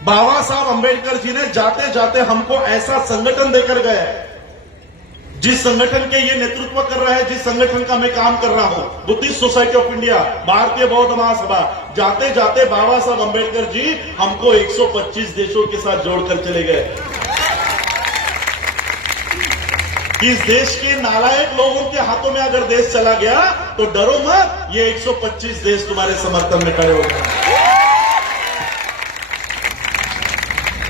बाबा साहब अंबेडकर जी ने जाते जाते हमको ऐसा संगठन देकर गए, जिस संगठन के ये नेतृत्व कर रहा है, जिस संगठन का मैं काम कर रहा हूं, बुद्धिस्ट सोसाइटी ऑफ इंडिया, भारतीय बौद्ध महासभा। जाते जाते बाबा साहब अंबेडकर जी हमको 125 देशों के साथ जोड़कर चले गए। इस देश के नालायक लोगों के हाथों में अगर देश चला गया तो डरो मत, ये 125 देश तुम्हारे समर्थन में खड़े हो जाएंगे।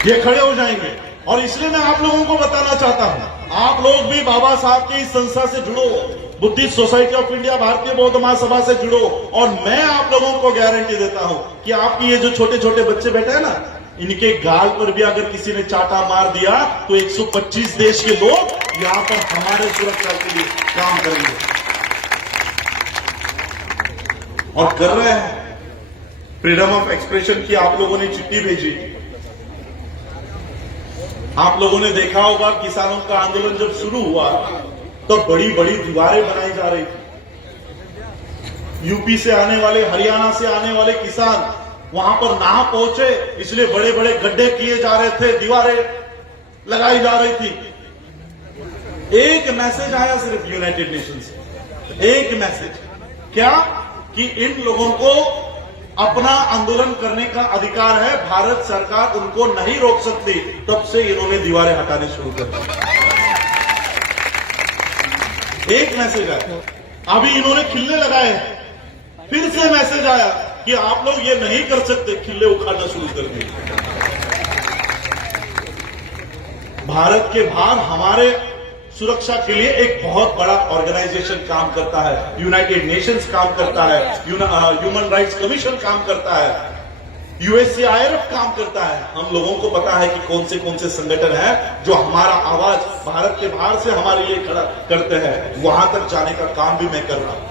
ये खड़े हो जाएंगे। और इसलिए मैं आप लोगों को बताना चाहता हूं, आप लोग भी बाबा साहब की इस संस्था से जुड़ो, बुद्धिस्ट सोसाइटी ऑफ इंडिया, भारतीय बौद्ध महासभा से जुड़ो। और मैं आप लोगों को गारंटी देता हूं कि आपकी ये जो छोटे छोटे बच्चे बैठे हैं ना, इनके गाल पर भी अगर किसी ने चाटा मार दिया तो 125 देश के लोग यहां पर हमारे सुरक्षा के लिए काम करेंगे और कर रहे हैं। फ्रीडम ऑफ एक्सप्रेशन की आप लोगों ने चिट्ठी भेजी। आप लोगों ने देखा होगा किसानों का आंदोलन जब शुरू हुआ तो बड़ी बड़ी दीवारें बनाई जा रही थी। यूपी से आने वाले, हरियाणा से आने वाले किसान वहां पर ना पहुंचे, इसलिए बड़े बड़े गड्ढे किए जा रहे थे, दीवारें लगाई जा रही थी। एक मैसेज आया सिर्फ यूनाइटेड नेशन से, एक मैसेज, क्या कि इन लोगों को अपना आंदोलन करने का अधिकार है, भारत सरकार उनको नहीं रोक सकती। तब से इन्होंने दीवारें हटाने शुरू कर दी। एक मैसेज आया, अभी इन्होंने खिल्ले लगाए, फिर से मैसेज आया कि आप लोग ये नहीं कर सकते, खिल्ले उखाड़ना शुरू कर दिए। भारत के बाहर हमारे सुरक्षा के लिए एक बहुत बड़ा ऑर्गेनाइजेशन काम करता है, यूनाइटेड नेशंस काम करता है, ह्यूमन राइट्स कमीशन काम करता है, USCIRF काम करता है। हम लोगों को पता है कि कौन से संगठन है जो हमारा आवाज भारत के बाहर से हमारे लिए खड़ा करते हैं। वहां तक जाने का काम भी मैं कर रहा हूं,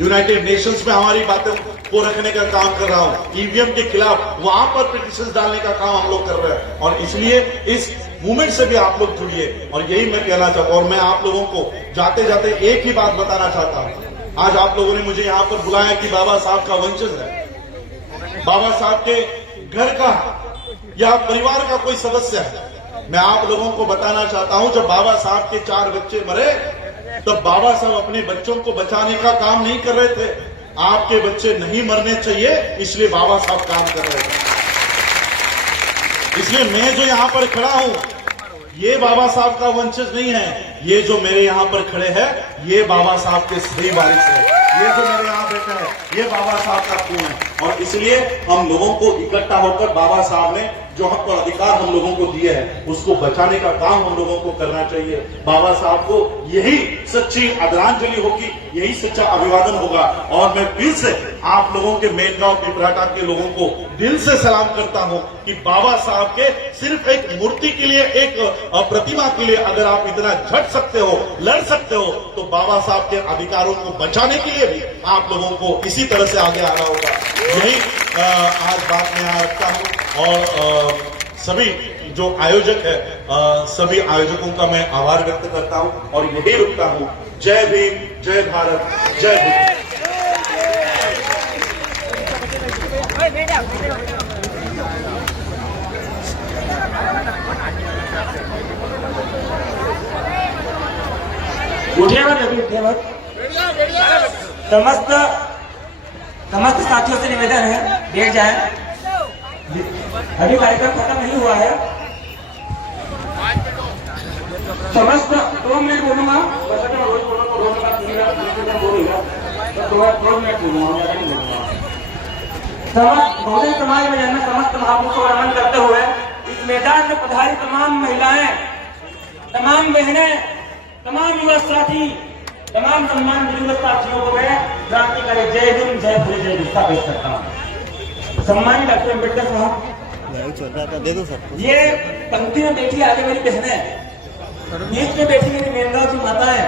यूनाइटेड नेशंस में हमारी बातों को रखने का काम कर रहा हूं, EVM के खिलाफ वहां पर पिटीशन डालने का काम हम लोग कर रहे हैं। और इसलिए इस मूवमेंट से भी आप लोग जुड़िए। और यही मैं कहना चाहता हूं, और मैं आप लोगों को जाते जाते एक ही बात बताना चाहता हूं। आज आप लोगों ने मुझे यहां पर बुलाया कि बाबा साहब का वंशज है, बाबा साहब के घर का या परिवार का कोई सदस्य है। मैं आप लोगों को बताना चाहता हूं, जब बाबा साहब के 4 बच्चे मरे तब बाबा साहब अपने बच्चों को बचाने का काम नहीं कर रहे थे। आपके बच्चे नहीं मरने चाहिए, इसलिए बाबा साहब काम कर रहे थे। इसलिए मैं जो यहाँ पर खड़ा हूं, ये बाबा साहब का वंशज नहीं है। ये जो मेरे यहाँ पर खड़े हैं, ये बाबा साहब के सही वारिस है। ये जो मेरे यहाँ बैठा है, ये बाबा साहब का खून है। और इसलिए हम लोगों को इकट्ठा होकर बाबा साहब ने जो हक और अधिकार हम लोगों को दिए हैं, उसको बचाने का काम हम लोगों को करना चाहिए। बाबा साहब को यही सच्ची आदरांजलि होगी, यही सच्चा अभिवादन होगा। और मैं फिर से आप लोगों के मेनगांव पिपराटा के लोगों को दिल से सलाम करता हूं कि बाबा साहब के सिर्फ एक मूर्ति के लिए, एक प्रतिमा के लिए अगर आप इतना झट सकते हो, लड़ सकते हो, तो बाबा साहब के अधिकारों को बचाने के लिए भी आप लोगों को इसी तरह से आगे आना होगा। यही आज बात मैं यहाँ रखता हूं। और सभी जो आयोजक है, सभी आयोजकों का मैं आभार व्यक्त करता हूं और यही रुकता हूं। जय भीम, जय भारत, जय भीम। उठिए मत अभी, उठिए मत। समस्त साथियों से निवेदन है, बैठ जाए। अभी कार्यक्रम खत्म नहीं हुआ है। समस्त 2 मिनट बोलूंगा, 2 मिनट बोलूंगा। समस्त बहुजन समाज में जन्मे समस्त महापुरुषों को नमन करते हुए इस मैदान में पधारी तमाम महिलाएं, तमाम बहनें, तमाम युवा साथी, तमाम सम्मान बुजुर्ग साथियों को मैं क्रांतिकारी जय हिंद, जय भोले, जय विस्तार पेश करता हूँ। सम्मानित डॉक्टर अम्बेडकर साहब, दे दो सर। ये पंक्ति में बैठी आगे मेरी बहनें, बीच में बैठी मेरी मेनगांव की माताएं,